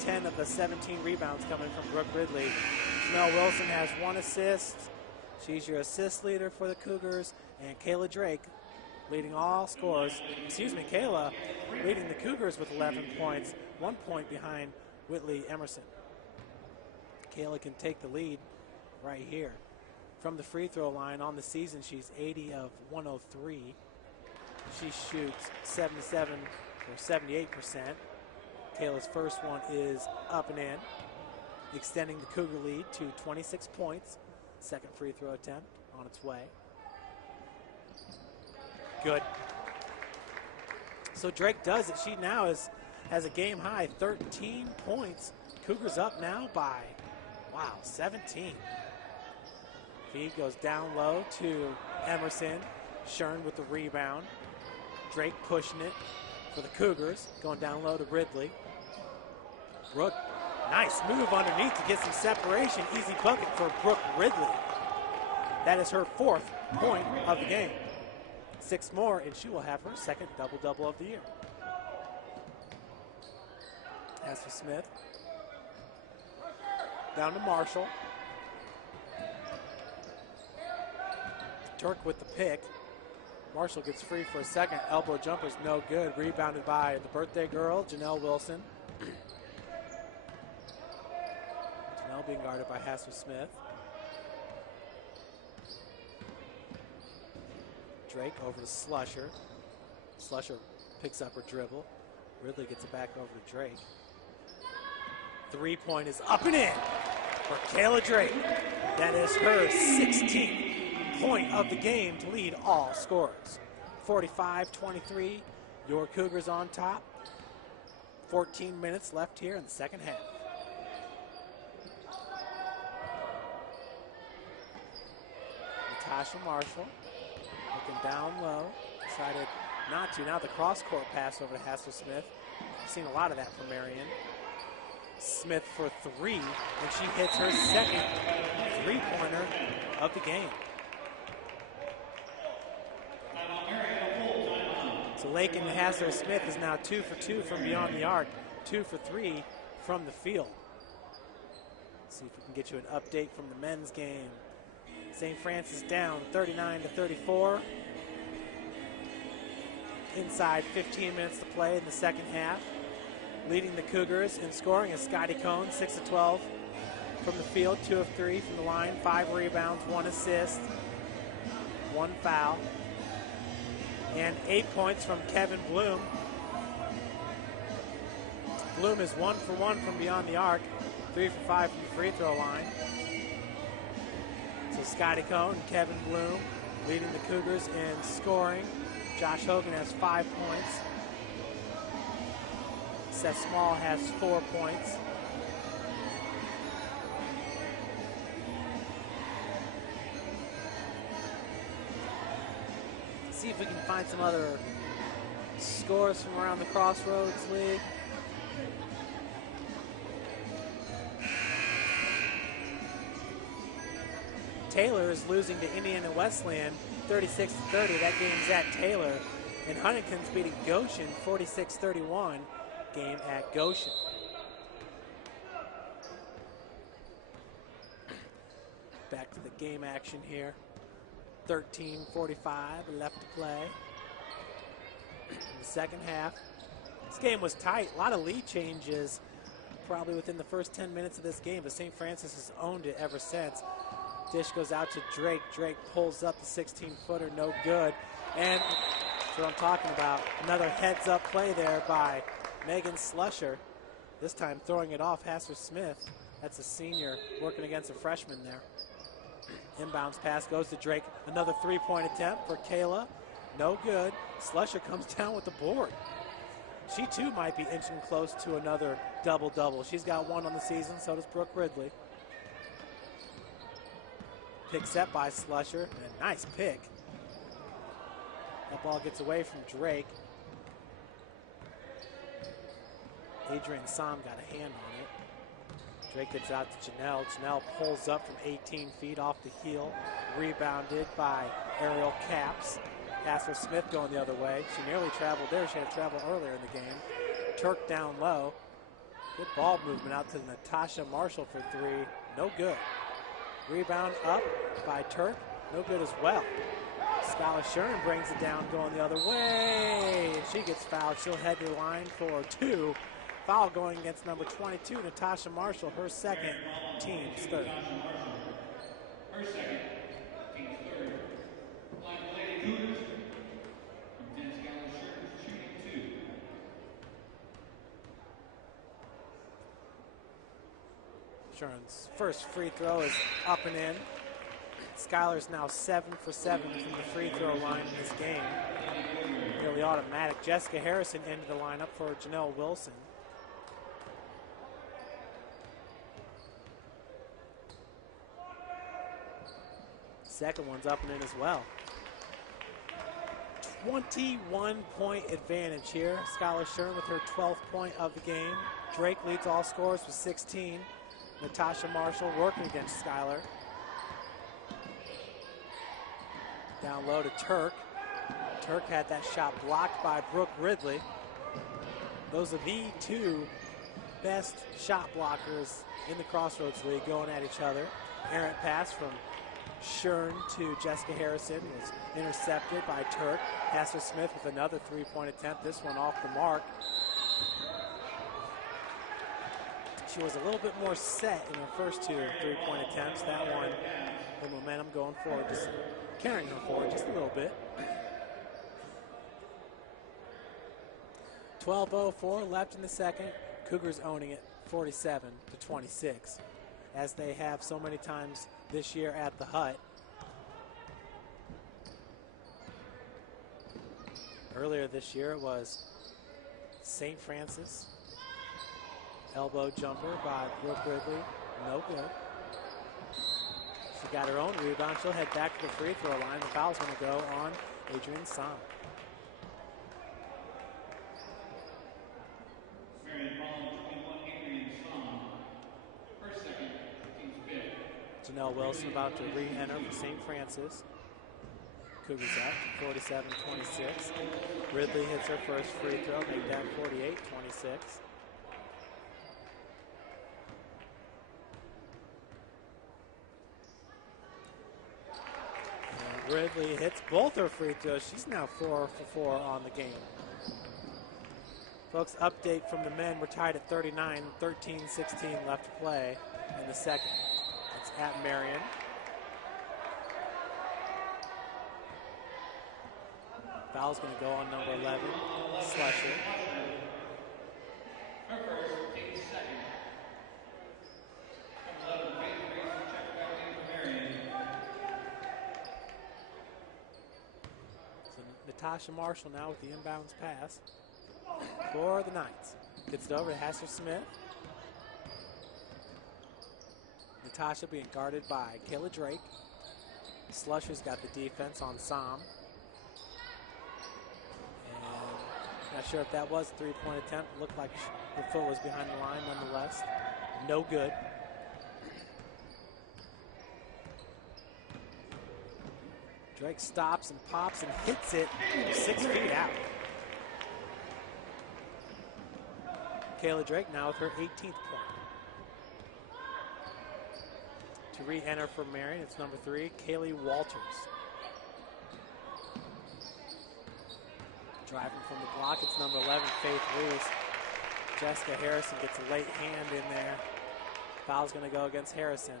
10 of the 17 rebounds coming from Brooke Ridley. Mel Wilson has 1 assist. She's your assist leader for the Cougars. And Kayla Drake leading all scores. Kayla leading the Cougars with 11 points, 1 point behind Whitley Emerson. Kayla can take the lead right here. From the free throw line on the season, she's 80 of 103. She shoots 77 or 78%. Kayla's first one is up and in, extending the Cougar lead to 26 points. Second free throw attempt on its way. Good. So Drake does it. She now has a game high 13 points. Cougars up now by, 17. Feed goes down low to Emerson. Shern with the rebound. Drake pushing it for the Cougars. Going down low to Ridley. Brooke, nice move underneath to get some separation. Easy bucket for Brooke Ridley. That is her 4th point of the game. 6 more, and she will have her second double-double of the year. As for Smith, down to Marshall. Turk with the pick. Marshall gets free for a second. Elbow jumper's no good. Rebounded by the birthday girl, Janelle Wilson. Janelle being guarded by Hasser Smith. Drake over to Slusher. Slusher picks up her dribble. Ridley gets it back over to Drake. 3-point is up and in for Kayla Drake. That is her 16th point of the game to lead all scorers. 45-23, your Cougars on top. 14 minutes left here in the second half. Natasha Marshall looking down low, decided not to. Now the cross-court pass over to Hasser Smith. I've seen a lot of that from Marian. Smith for 3, and she hits her second 3-pointer of the game. So Lakin Hasser Smith is now 2 for 2 from beyond the arc, 2 for 3 from the field. Let's see if we can get you an update from the men's game. St. Francis down 39-34. Inside 15 minutes to play in the second half. Leading the Cougars in scoring is Scotty Cohn, 6 of 12 from the field, 2 of 3 from the line, 5 rebounds, 1 assist, 1 foul, and 8 points from Kevin Bloom. Bloom is 1 for 1 from beyond the arc, 3 for 5 from the free throw line. So Scotty Cohn and Kevin Bloom leading the Cougars in scoring. Josh Hogan has 5 points. Seth Small has 4 points. See if we can find some other scores from around the Crossroads League. Taylor is losing to Indiana Wesleyan 36-30. That game's at Taylor. And Huntington's beating Goshen 46-31. Game at Goshen. Back to the game action here. 13:45 left to play in the second half. This game was tight. A lot of lead changes probably within the first 10 minutes of this game, but St. Francis has owned it ever since. Dish goes out to Drake. Drake pulls up the 16-footer, no good. And that's what I'm talking about. Another heads-up play there by Megan Slusher. This time throwing it off Hasser Smith. That's a senior working against a freshman there. Inbounds pass goes to Drake. Another three-point attempt for Kayla. No good. Slusher comes down with the board. She too might be inching close to another double-double. She's got 1 on the season, so does Brooke Ridley. Pick set by Slusher, and a nice pick. That ball gets away from Drake. Adrian Som got a hand on it. Drake gets out to Janelle. Janelle pulls up from 18 feet off the heel. Rebounded by Ariel Capps. Hasser Smith going the other way. She nearly traveled there. She had to travel earlier in the game. Turk down low. Good ball movement out to Natasha Marshall for 3. No good. Rebound up by Turk. No good as well. Skylar Sherman brings it down going the other way. She gets fouled. She'll head to the line for 2. Foul going against number 22, Natasha Marshall, her second, team's third. Her second, team's third. Black Lady Cougars from 10, Skylar Sherman shooting 2. Sherman's first free throw is up and in. Skylar's now 7 for 7 from the free throw line in this game. Nearly automatic. Jessica Harrison into the lineup for Janelle Wilson. Second one's up and in as well. 21-point advantage here. Skylar Sherman with her 12th point of the game. Drake leads all scorers with 16. Natasha Marshall working against Skylar. Down low to Turk. Turk had that shot blocked by Brooke Ridley. Those are the 2 best shot blockers in the Crossroads League going at each other. Errant pass from Shern to Jessica Harrison was intercepted by Turk. Hasser Smith with another 3-point attempt, this one off the mark. She was a little bit more set in her first 2 3-point attempts. That one, the momentum going forward, just carrying her forward just a little bit. 12:04 left in the second. Cougars owning it 47-26, as they have so many times this year at the Hut. Earlier this year it was St. Francis. Elbow jumper by Brooke Ridley. No good. She got her own rebound. She'll head back to the free throw line. The foul's going to go on Adrian Som. Marian Bond, 21, Adrian Som. Her second, team's fifth. Janelle Wilson about to re-enter for St. Francis. Cougars up 47-26. Ridley hits her first free throw, make that 48-26. Ridley hits both her free throws. She's now 4 for 4 on the game. Folks, update from the men. We're tied at 39, 13-16 left to play in the second. It's at Marian. Foul's going to go on number 11, Slusher. Her first, Natasha Marshall now with the inbounds pass for the Knights. Gets it over to Hester Smith. Natasha being guarded by Kayla Drake. Slusher's got the defense on Sam. And not sure if that was a three-point attempt. Looked like her foot was behind the line nonetheless. No good. Drake stops and pops and hits it 6 feet out. Kayla Drake now with her 18th point. To re-enter for Marian, it's number 3, Kaylee Walters. Driving from the block, it's number 11, Faith Reese. Jessica Harrison gets a late hand in there. Foul's going to go against Harrison.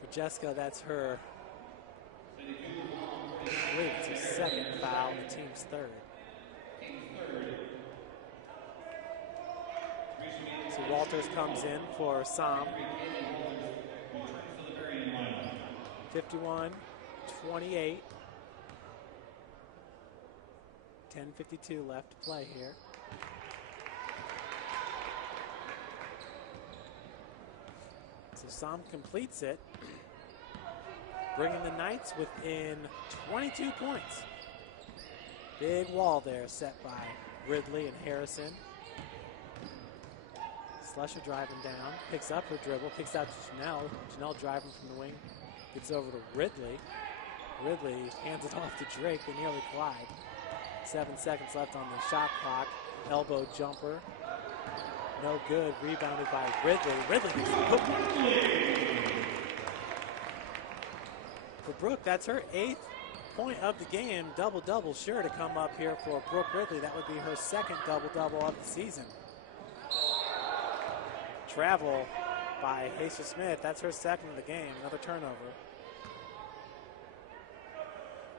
For Jessica, that's her, I believe it's her second foul, the team's third. So Walters comes in for Sam. 51-28. 10:52 left to play here. So Sam completes it, bringing the Knights within 22 points. Big wall there set by Ridley and Harrison. Slusher driving down, picks up her dribble, kicks out to Janelle. Janelle driving from the wing, gets over to Ridley. Ridley hands it off to Drake. They nearly collide. 7 seconds left on the shot clock. Elbow jumper. No good. Rebounded by Ridley. Ridley gets the hook. For Brooke, that's her 8th point of the game. Double-double sure to come up here for Brooke Ridley. That would be her 2nd double-double of the season. Travel by Hester Smith. That's her 2nd of the game. Another turnover.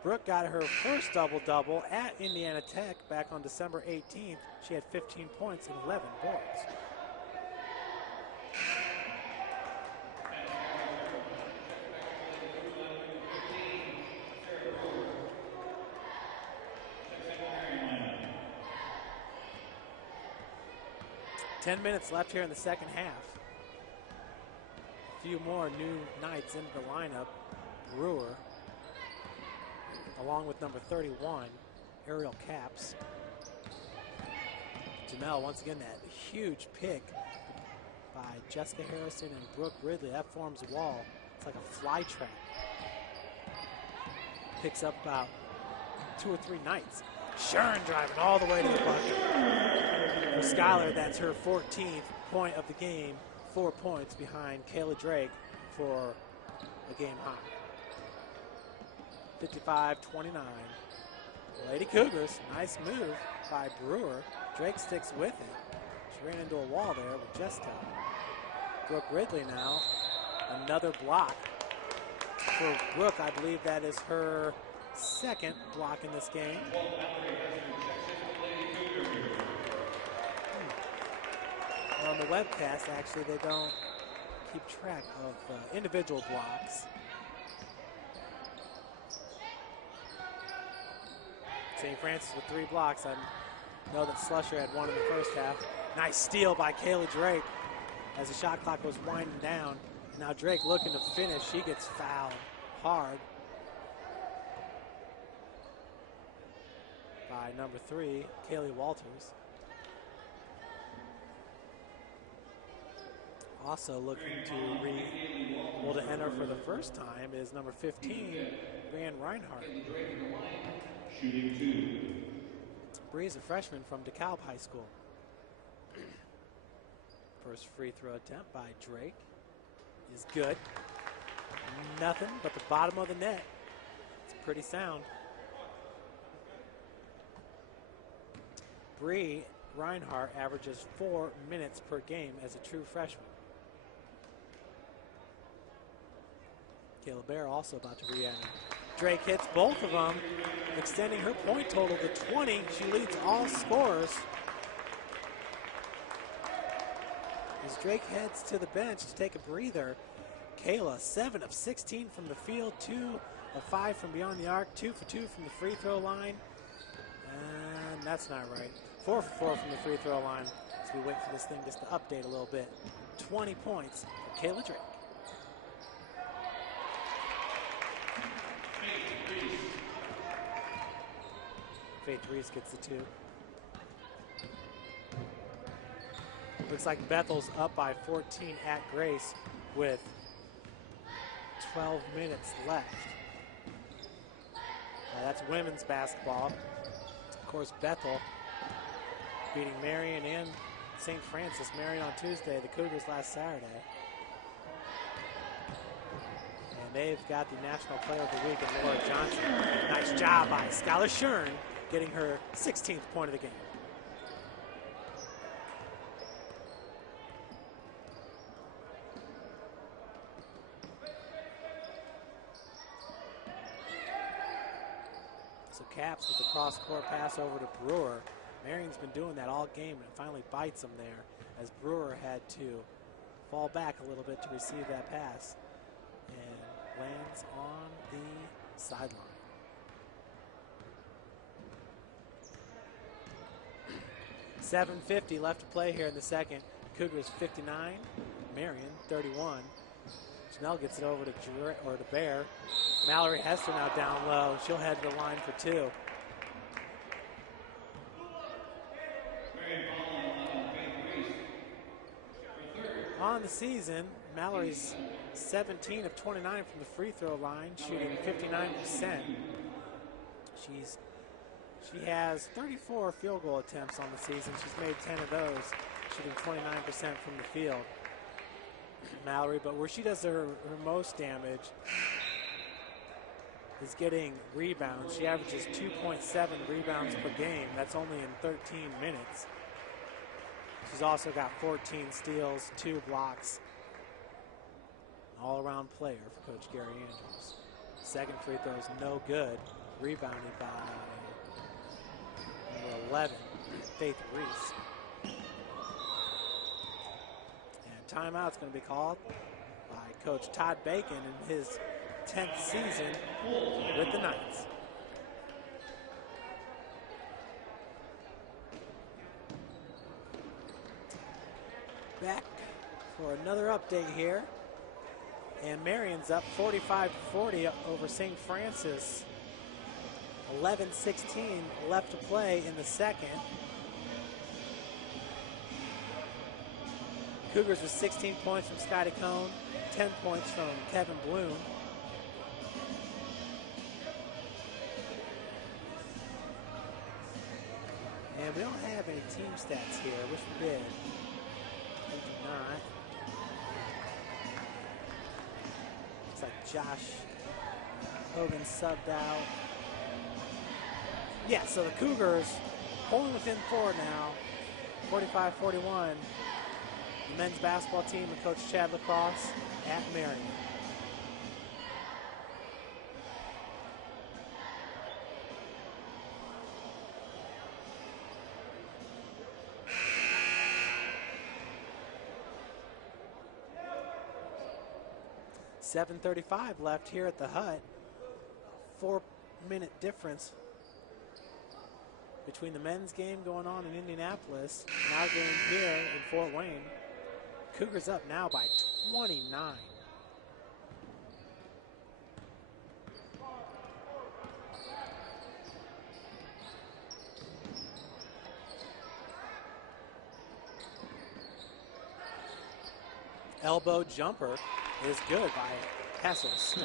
Brooke got her first double-double at Indiana Tech back on December 18th. She had 15 points and 11 boards. Ten minutes left here in the second half. A few more new Knights into the lineup. Brewer, along with number 31, Ariel Capps. Janelle, once again, that huge pick by Jessica Harrison and Brooke Ridley. That forms a wall. It's like a fly trap. Picks up about 2 or 3 Knights. Shern driving all the way to the bucket. For Skylar, that's her 14th point of the game. 4 points behind Kayla Drake for a game high. 55-29. Lady Cougars, nice move by Brewer. Drake sticks with it. She ran into a wall there with Jessica. Brooke Ridley now, another block. For Brooke, I believe that is her 2nd block in this game. On the webcast, actually, they don't keep track of individual blocks. St. Francis with 3 blocks. I know that Slusher had 1 in the first half. Nice steal by Kayla Drake as the shot clock was winding down. Now Drake looking to finish. She gets fouled hard by number 3, Kaylee Walters. Also looking to able to enter for the first time is number 15, Brian Reinhardt. Shooting 2. Bree is a freshman from DeKalb High School. First free throw attempt by Drake is good. Nothing but the bottom of the net. It's pretty sound. Bree Reinhardt averages 4 minutes per game as a true freshman. Kayla Bear also about to re-enter. Drake hits both of them, extending her point total to 20. She leads all scorers. As Drake heads to the bench to take a breather, Kayla, 7 of 16 from the field, 2 of 5 from beyond the arc, 2 for 2 from the free throw line. And that's not right. 4 for 4 from the free throw line as we wait for this thing just to update a little bit. 20 points for Kayla Drake. Faith Reese gets the 2. Looks like Bethel's up by 14 at Grace with 12 minutes left. That's women's basketball. Of course, Bethel beating Marian and St. Francis. Marian on Tuesday, the Cougars last Saturday. And they've got the National Player of the Week in Laura Johnson. Nice job by Skylar Shern, getting her 16th point of the game. So Caps with the cross-court pass over to Brewer. Marion's been doing that all game, and it finally bites them there as Brewer had to fall back a little bit to receive that pass and lands on the sideline. .750 left to play here in the second. Cougars 59, Marian 31. Schnell gets it over to Bear. Mallory Hester now down low. She'll head to the line for 2. On the season, Mallory's 17 of 29 from the free throw line, shooting 59%. She has 34 field goal attempts on the season. She's made 10 of those, shooting 29% from the field. Mallory, but where she does her most damage is getting rebounds. She averages 2.7 rebounds per game. That's only in 13 minutes. She's also got 14 steals, 2 blocks. An all-around player for Coach Gary Andrews. Second free throw is no good. Rebounded by number 11, Faith Reese. And timeout's going to be called by Coach Todd Bacon in his 10th season with the Knights. Back for another update here. And Marion's up 45-40 over St. Francis. 11:16 left to play in the second. Cougars with 16 points from Scotty Cohn, 10 points from Kevin Bloom. And we don't have any team stats here. Wish we did. We do not. Looks like Josh Hogan subbed out. Yeah, so the Cougars pulling within 4 now, 45-41. The men's basketball team with Coach Chad Lacrosse at Marian. .735 left here at the Hut. 4-minute difference between the men's game going on in Indianapolis and our game here in Fort Wayne. Cougars up now by 29. Elbow jumper is good by Hessels.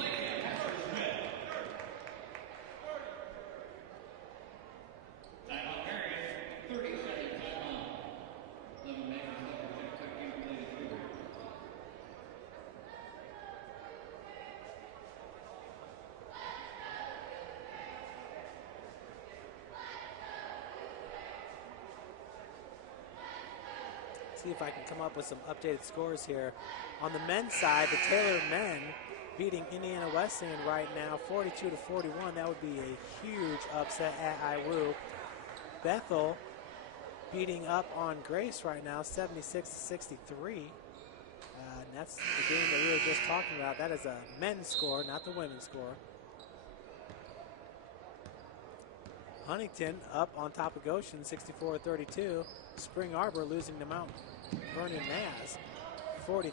See if I can come up with some updated scores here. On the men's side, the Taylor men beating Indiana Wesleyan right now, 42-41. That would be a huge upset at IWU. Bethel beating up on Grace right now, 76-63. And that's the game that we were just talking about. That is a men's score, not the women's score. Huntington up on top of Goshen, 64-32. Spring Arbor losing to Mount Vernon Naz, 43-35.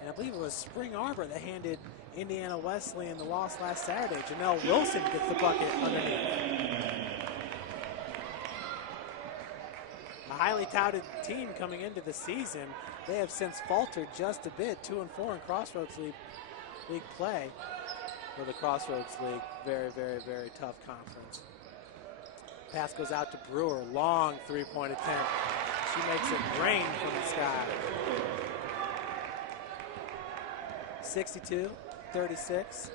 And I believe it was Spring Arbor that handed Indiana Wesleyan the loss last Saturday. Janelle Wilson gets the bucket underneath. A highly touted team coming into the season. They have since faltered just a bit, 2-4 in Crossroads League play. For the Crossroads League, very, very, very tough conference. Pass goes out to Brewer, long three-point attempt. She makes it rain from the sky. 62-36.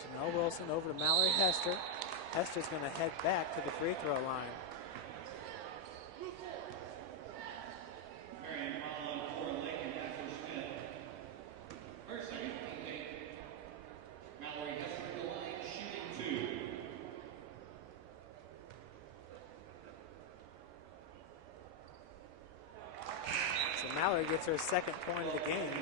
Janelle Wilson over to Mallory Hester. Hester's going to head back to the free throw line. Marian foul on Coeur Lake and Hester Smith. Her second teammate, Mallory Hester to the line, shooting 2. So Mallory gets her second point of the game.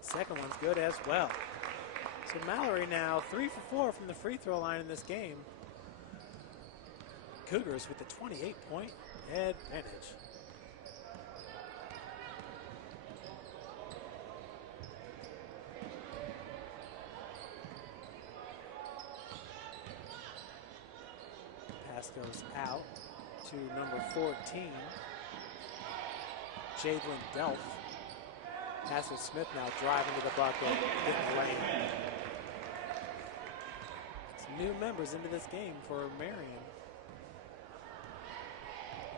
Second one's good as well. So Mallory now 3 for 4 from the free throw line in this game. Cougars with the 28-point advantage. Pass goes out to number 14, Jadlyn Delph. Passer Smith now driving to the bucket, getting lane. Some new members into this game for Marian.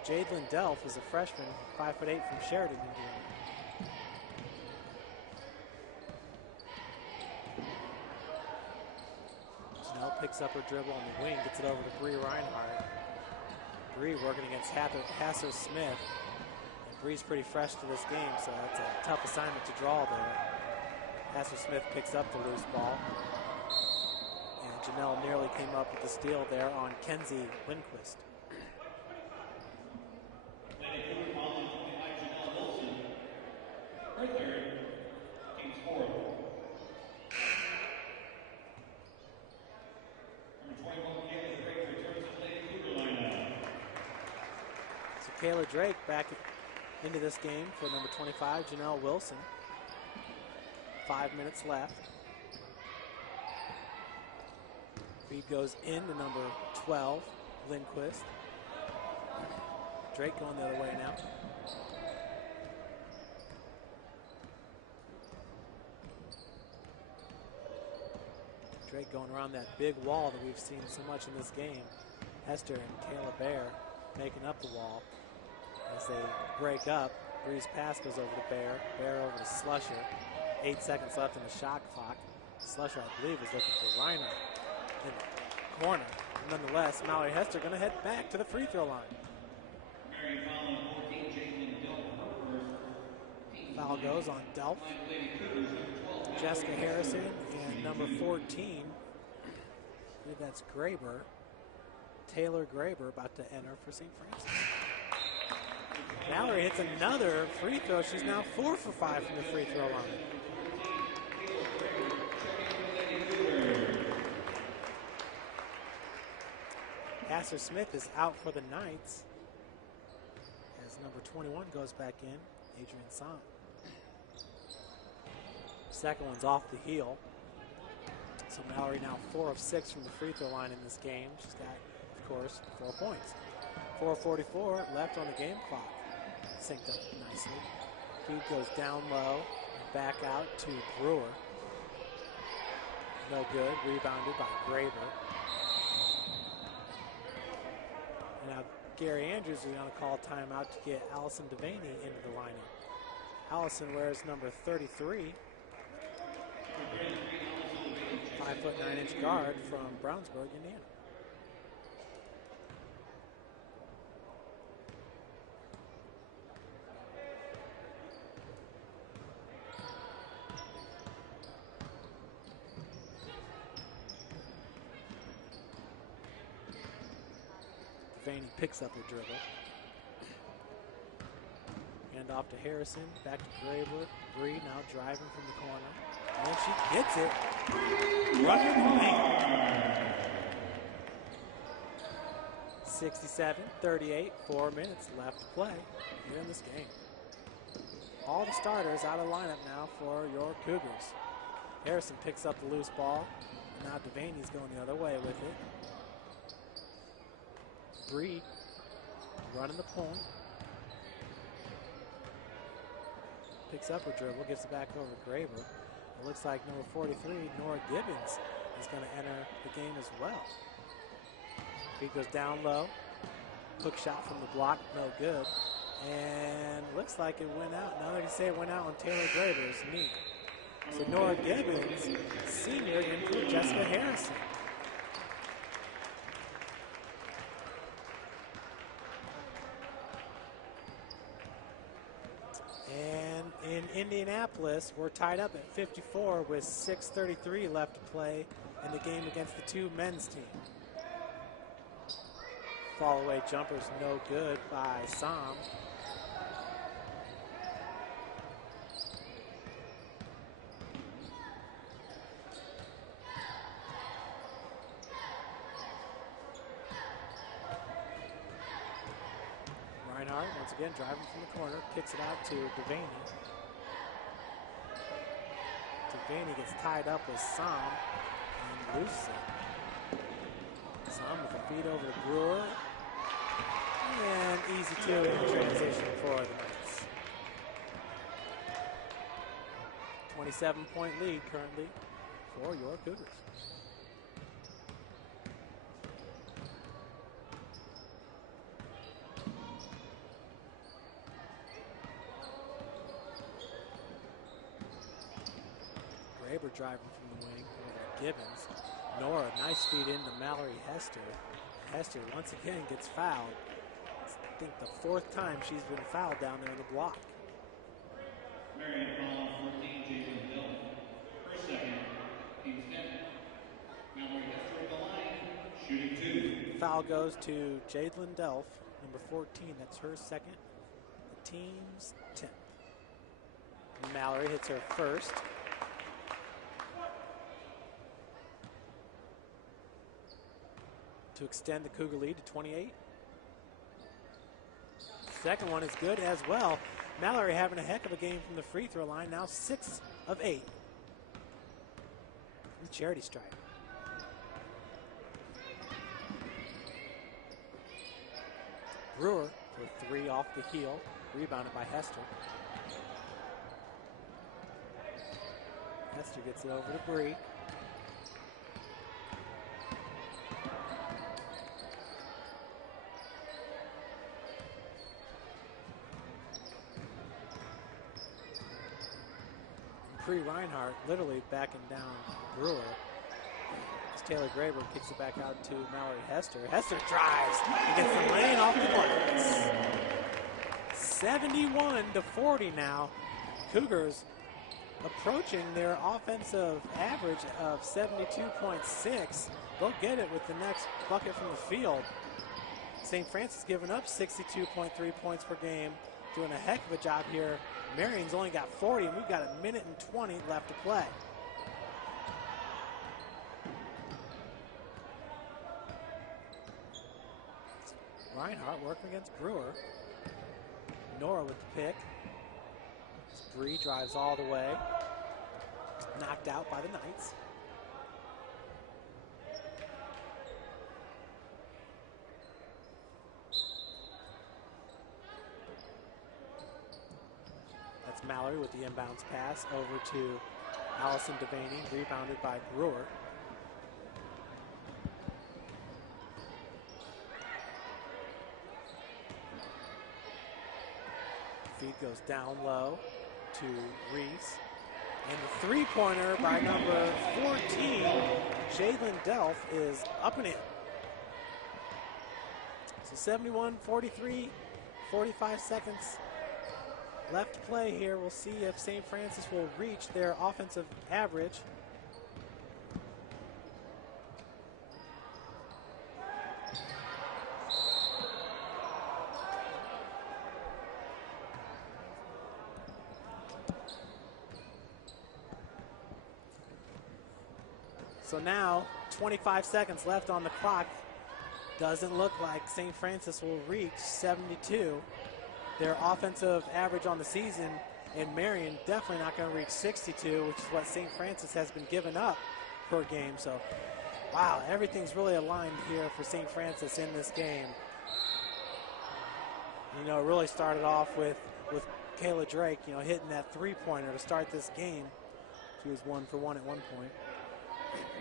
Jadlyn Delph is a freshman, 5'8" from Sheridan, Indiana. Janelle picks up her dribble on the wing, gets it over to Bree Reinhardt. Bree working against Passer Smith. Bree's pretty fresh to this game, so it's a tough assignment to draw there. Passer Smith picks up the loose ball. And Janelle nearly came up with the steal there on Kenzie Lindquist. Her third, team's fourth. Number 21, Kayla Drake returns to Lady Cougar lineup. So Kayla Drake back into this game for number 25, Janelle Wilson. 5 minutes left. Feed goes in to number 12, Lindquist. Drake going the other way now. Drake going around that big wall that we've seen so much in this game. Hester and Kayla Bear making up the wall. As they break up, Bree's pass goes over to Bear. Bear over to Slusher. 8 seconds left in the shot clock. Slusher, I believe, is looking for Reiner in the corner. Nonetheless, Mallory Hester going to head back to the free throw line. Foul goes on Delph. Jessica Harrison and number 14, I believe that's Graber. Taylor Graber about to enter for St. Francis. Mallory hits another free throw. She's now 4 for 5 from the free throw line. Passer Smith is out for the Knights as number 21 goes back in, Adrian Sant. Second one's off the heel. So Mallory now 4 of 6 from the free throw line in this game. She's got, of course, 4 points. 4:44 left on the game clock. Synced up nicely. Feed goes down low, back out to Brewer. No good, rebounded by Graber. And now Gary Andrews is going to call timeout to get Allison Devaney into the lineup. Allison wears number 33. 5'9" guard from Brownsburg, Indiana. Devaney picks up the dribble. Hand off to Harrison, back to Graber. Bree now driving from the corner. And she gets it. Running point. 67-38, 4 minutes left to play here in this game. All the starters out of lineup now for your Cougars. Harrison picks up the loose ball. And now Devaney's going the other way with it. Bree running the point. Picks up her dribble, gets it back over to Graber. It looks like number 43, Nora Gibbons, is going to enter the game as well. Feed goes down low. Hook shot from the block, no good. And looks like it went out. Now that you say it went out on Taylor Graber's knee. So Nora Gibbons, senior, in for Jessica Harrison. And in Indianapolis, we're tied up at 54 with 6:33 left to play in the game against the two men's team. Fall away jumpers no good by Sam. Reinhardt once again driving from the corner, kicks it out to Devaney. Devaney gets tied up with Sam and loses it. Sam with a feed over to Brewer. And easy two in transition for the Knights. 27-point lead currently for your Cougars. Graber driving from the wing over to Gibbons. Nora, nice feed into Mallory Hester. Hester once again gets fouled. I think the fourth time she's been fouled down there in the block. Marian foul 14, Jalen Delph. Her second, team's 10. Mallory Hester at the line, shooting 2. Foul goes to Jalen Delph, number 14. That's her second. The team's 10th. Mallory hits her first. To extend the Cougar lead to 28. Second one is good as well. Mallory having a heck of a game from the free throw line. Now 6 of 8. The charity stripe. Brewer for 3 off the heel. Rebounded by Hester. Hester gets it over to Bree. Reinhardt literally backing down Brewer. As Taylor Graber kicks it back out to Mallory Hester. Hester drives and gets the lane off the glass. 71-40 now. Cougars approaching their offensive average of 72.6. They'll get it with the next bucket from the field. St. Francis giving up 62.3 points per game. Doing a heck of a job here. Marian's only got 40, and we've got a minute and 20 left to play. Reinhardt working against Brewer. Nora with the pick. Bree drives all the way. Knocked out by the Knights. Mallory with the inbounds pass over to Allison Devaney, rebounded by Brewer. Feed goes down low to Reese. And the three-pointer by number 14, Jalen Delph, is up and in. So 71-43, 45 seconds left to play here. We'll see if St. Francis will reach their offensive average. So now 25 seconds left on the clock. Doesn't look like St. Francis will reach 72. Their offensive average on the season, and Marian definitely not going to reach 62, which is what St. Francis has been giving up per game. So, wow, everything's really aligned here for St. Francis in this game. You know, it really started off with Kayla Drake, you know, hitting that three-pointer to start this game. She was 1 for 1 at one point.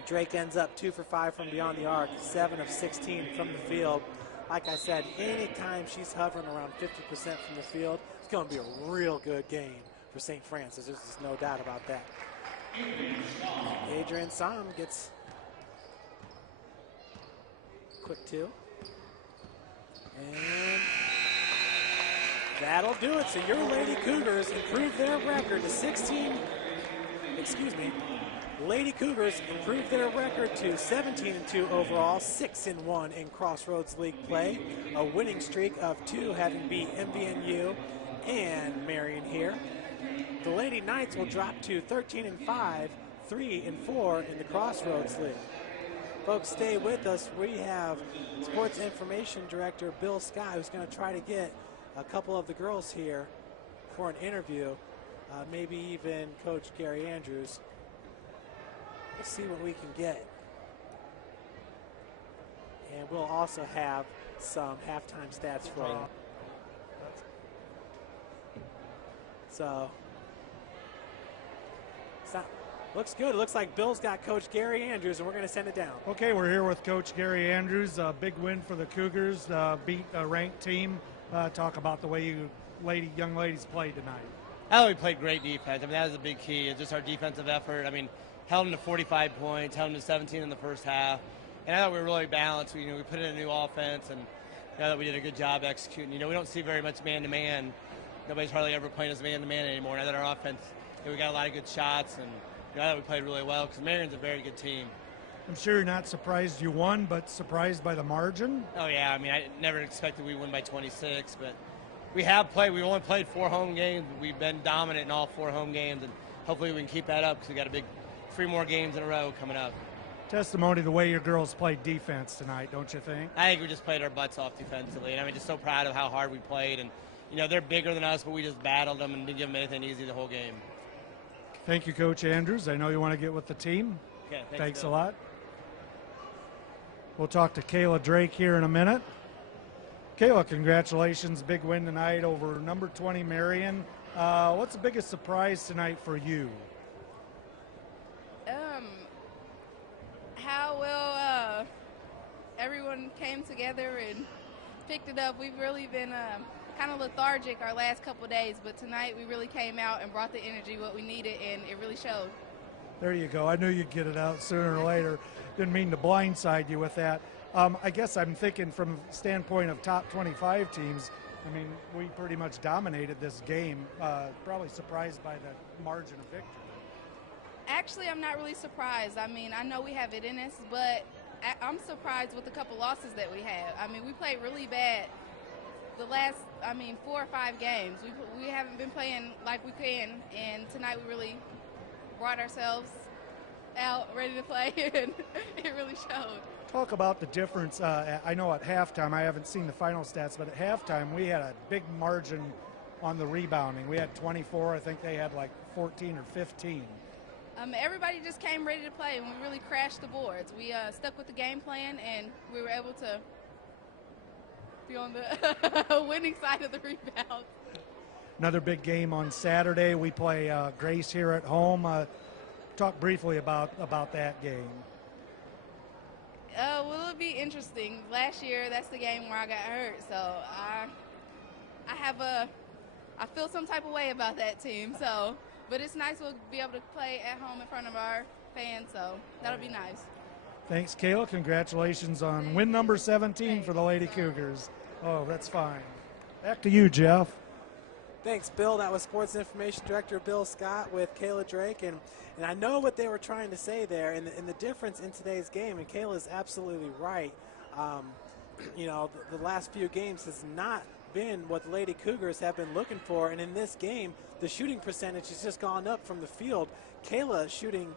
Drake ends up 2 for 5 from beyond the arc, 7 of 16 from the field. Like I said, anytime she's hovering around 50% from the field, it's going to be a real good game for St. Francis. There's just no doubt about that. Adrian Sam gets quick 2. And that'll do it. So your Lady Cougars improve their record to 16. Lady Cougars improved their record to 17-2 overall, 6-1 in Crossroads League play. A winning streak of 2, having beat MVNU and Marian here. The Lady Knights will drop to 13-5, 3-4 in the Crossroads League. Folks, stay with us. We have Sports Information Director Bill Scott, who's going to try to get a couple of the girls here for an interview, maybe even Coach Gary Andrews. Let's see what we can get. And we'll also have some halftime stats for you. So, looks good. It looks like Bill's got Coach Gary Andrews, and we're going to send it down. Okay, we're here with Coach Gary Andrews. A big win for the Cougars, beat a ranked team. Talk about the way you young ladies played tonight. I thought we played great defense. I mean, that was a big key. It's just our defensive effort. I mean, held them to 45 points, held them to 17 in the first half. And I thought we were really balanced. We put in a new offense, and I thought we did a good job executing. We don't see very much man-to-man. Nobody's hardly ever playing us man-to-man anymore. And I thought our offense, we got a lot of good shots, and I thought we played really well because Marian's a very good team. I'm sure you're not surprised you won, but surprised by the margin? Oh, yeah. I mean, I never expected we win by 26, but we have played. We only played 4 home games. We've been dominant in all 4 home games, and hopefully we can keep that up because we got a big 3 more games in a row coming up. Testimony to the way your girls played defense tonight, don't you think? I think we just played our butts off defensively, and I'm just so proud of how hard we played. And they're bigger than us, but we just battled them and didn't give them anything easy the whole game. Thank you, Coach Andrews. I know you want to get with the team. Okay, thanks a lot. We'll talk to Kayla Drake here in a minute. Kayla, congratulations. Big win tonight over number 20 Marian. What's the biggest surprise tonight for you? How well everyone came together and picked it up. We've really been kind of lethargic our last couple of days, but tonight we really came out and brought the energy, what we needed, and it really showed. There you go. I knew you'd get it out sooner or later. Didn't mean to blindside you with that. I guess I'm thinking from the standpoint of top 25 teams, I mean, we pretty much dominated this game, probably surprised by the margin of victory. Actually, I'm not really surprised. I mean, I know we have it in us, but I'm surprised with a couple losses that we have. I mean, we played really bad the last, 4 or 5 games. We haven't been playing like we can, and tonight we really brought ourselves out ready to play, and it really showed. Talk about the difference. I know at halftime, I haven't seen the final stats, but at halftime we had a big margin on the rebounding. We had 24. I think they had like 14 or 15. Everybody just came ready to play, and we really crashed the boards. We stuck with the game plan, and we were able to be on the winning side of the rebound. Another big game on Saturday. We play Grace here at home. Talk briefly about that game. Well, it'll be interesting. Last year, that's the game where I got hurt, so I feel some type of way about that team. So, but it's nice we'll be able to play at home in front of our fans, so that'll be nice. Thanks, Kayla. Congratulations on win number 17 for the Lady Cougars. Oh, that's fine. Back to you, Jeff. Thanks, Bill. That was Sports Information Director Bill Scott with Kayla Drake. And I know what they were trying to say there, and the difference in today's game, and Kayla's absolutely right. The last few games has not been what the Lady Cougars have been looking for. And in this game, the shooting percentage has just gone up from the field. Kayla shooting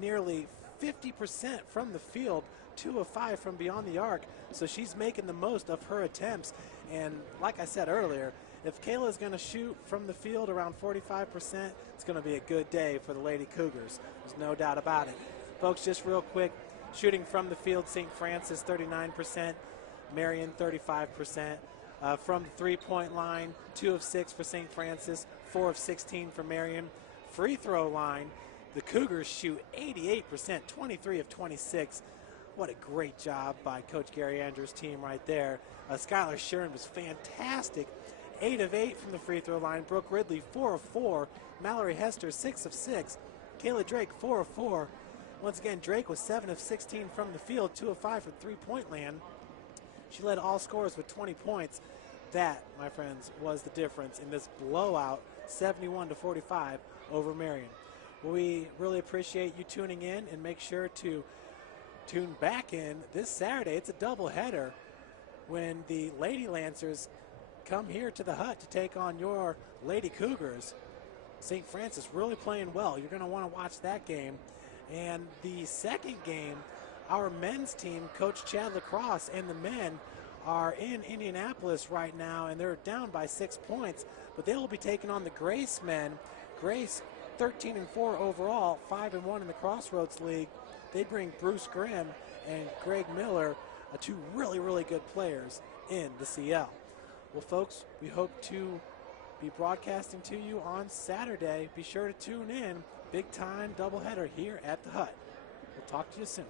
nearly 50% from the field, 2 of 5 from beyond the arc. So she's making the most of her attempts. And like I said earlier, if Kayla's going to shoot from the field around 45%, it's going to be a good day for the Lady Cougars. There's no doubt about it. Folks, just real quick, shooting from the field, St. Francis 39%, Marian 35%. From the three-point line, 2 of 6 for St. Francis, 4 of 16 for Marian. Free throw line, the Cougars shoot 88%, 23 of 26. What a great job by Coach Gary Andrews' team right there. Skylar Shuren was fantastic. 8 of 8 from the free throw line. Brooke Ridley, 4 of 4. Mallory Hester, 6 of 6. Kayla Drake, 4 of 4. Once again, Drake was 7 of 16 from the field, 2 of 5 from three-point land. She led all scorers with 20 points. That, my friends, was the difference in this blowout, 71-45 over Marian. We really appreciate you tuning in, and make sure to tune back in this Saturday. It's a doubleheader when the Lady Lancers come here to the Hut to take on your Lady Cougars. St. Francis really playing well. You're going to want to watch that game. And the second game, our men's team, Coach Chad Lacrosse and the men, are in Indianapolis right now, and they're down by 6 points, but they will be taking on the Grace men. Grace 13-4 overall, 5-1 in the Crossroads League. They bring Bruce Grimm and Greg Miller, two really, really good players in the CL. Well, folks, we hope to be broadcasting to you on Saturday. Be sure to tune in. Big time doubleheader here at the Hut. We'll talk to you soon.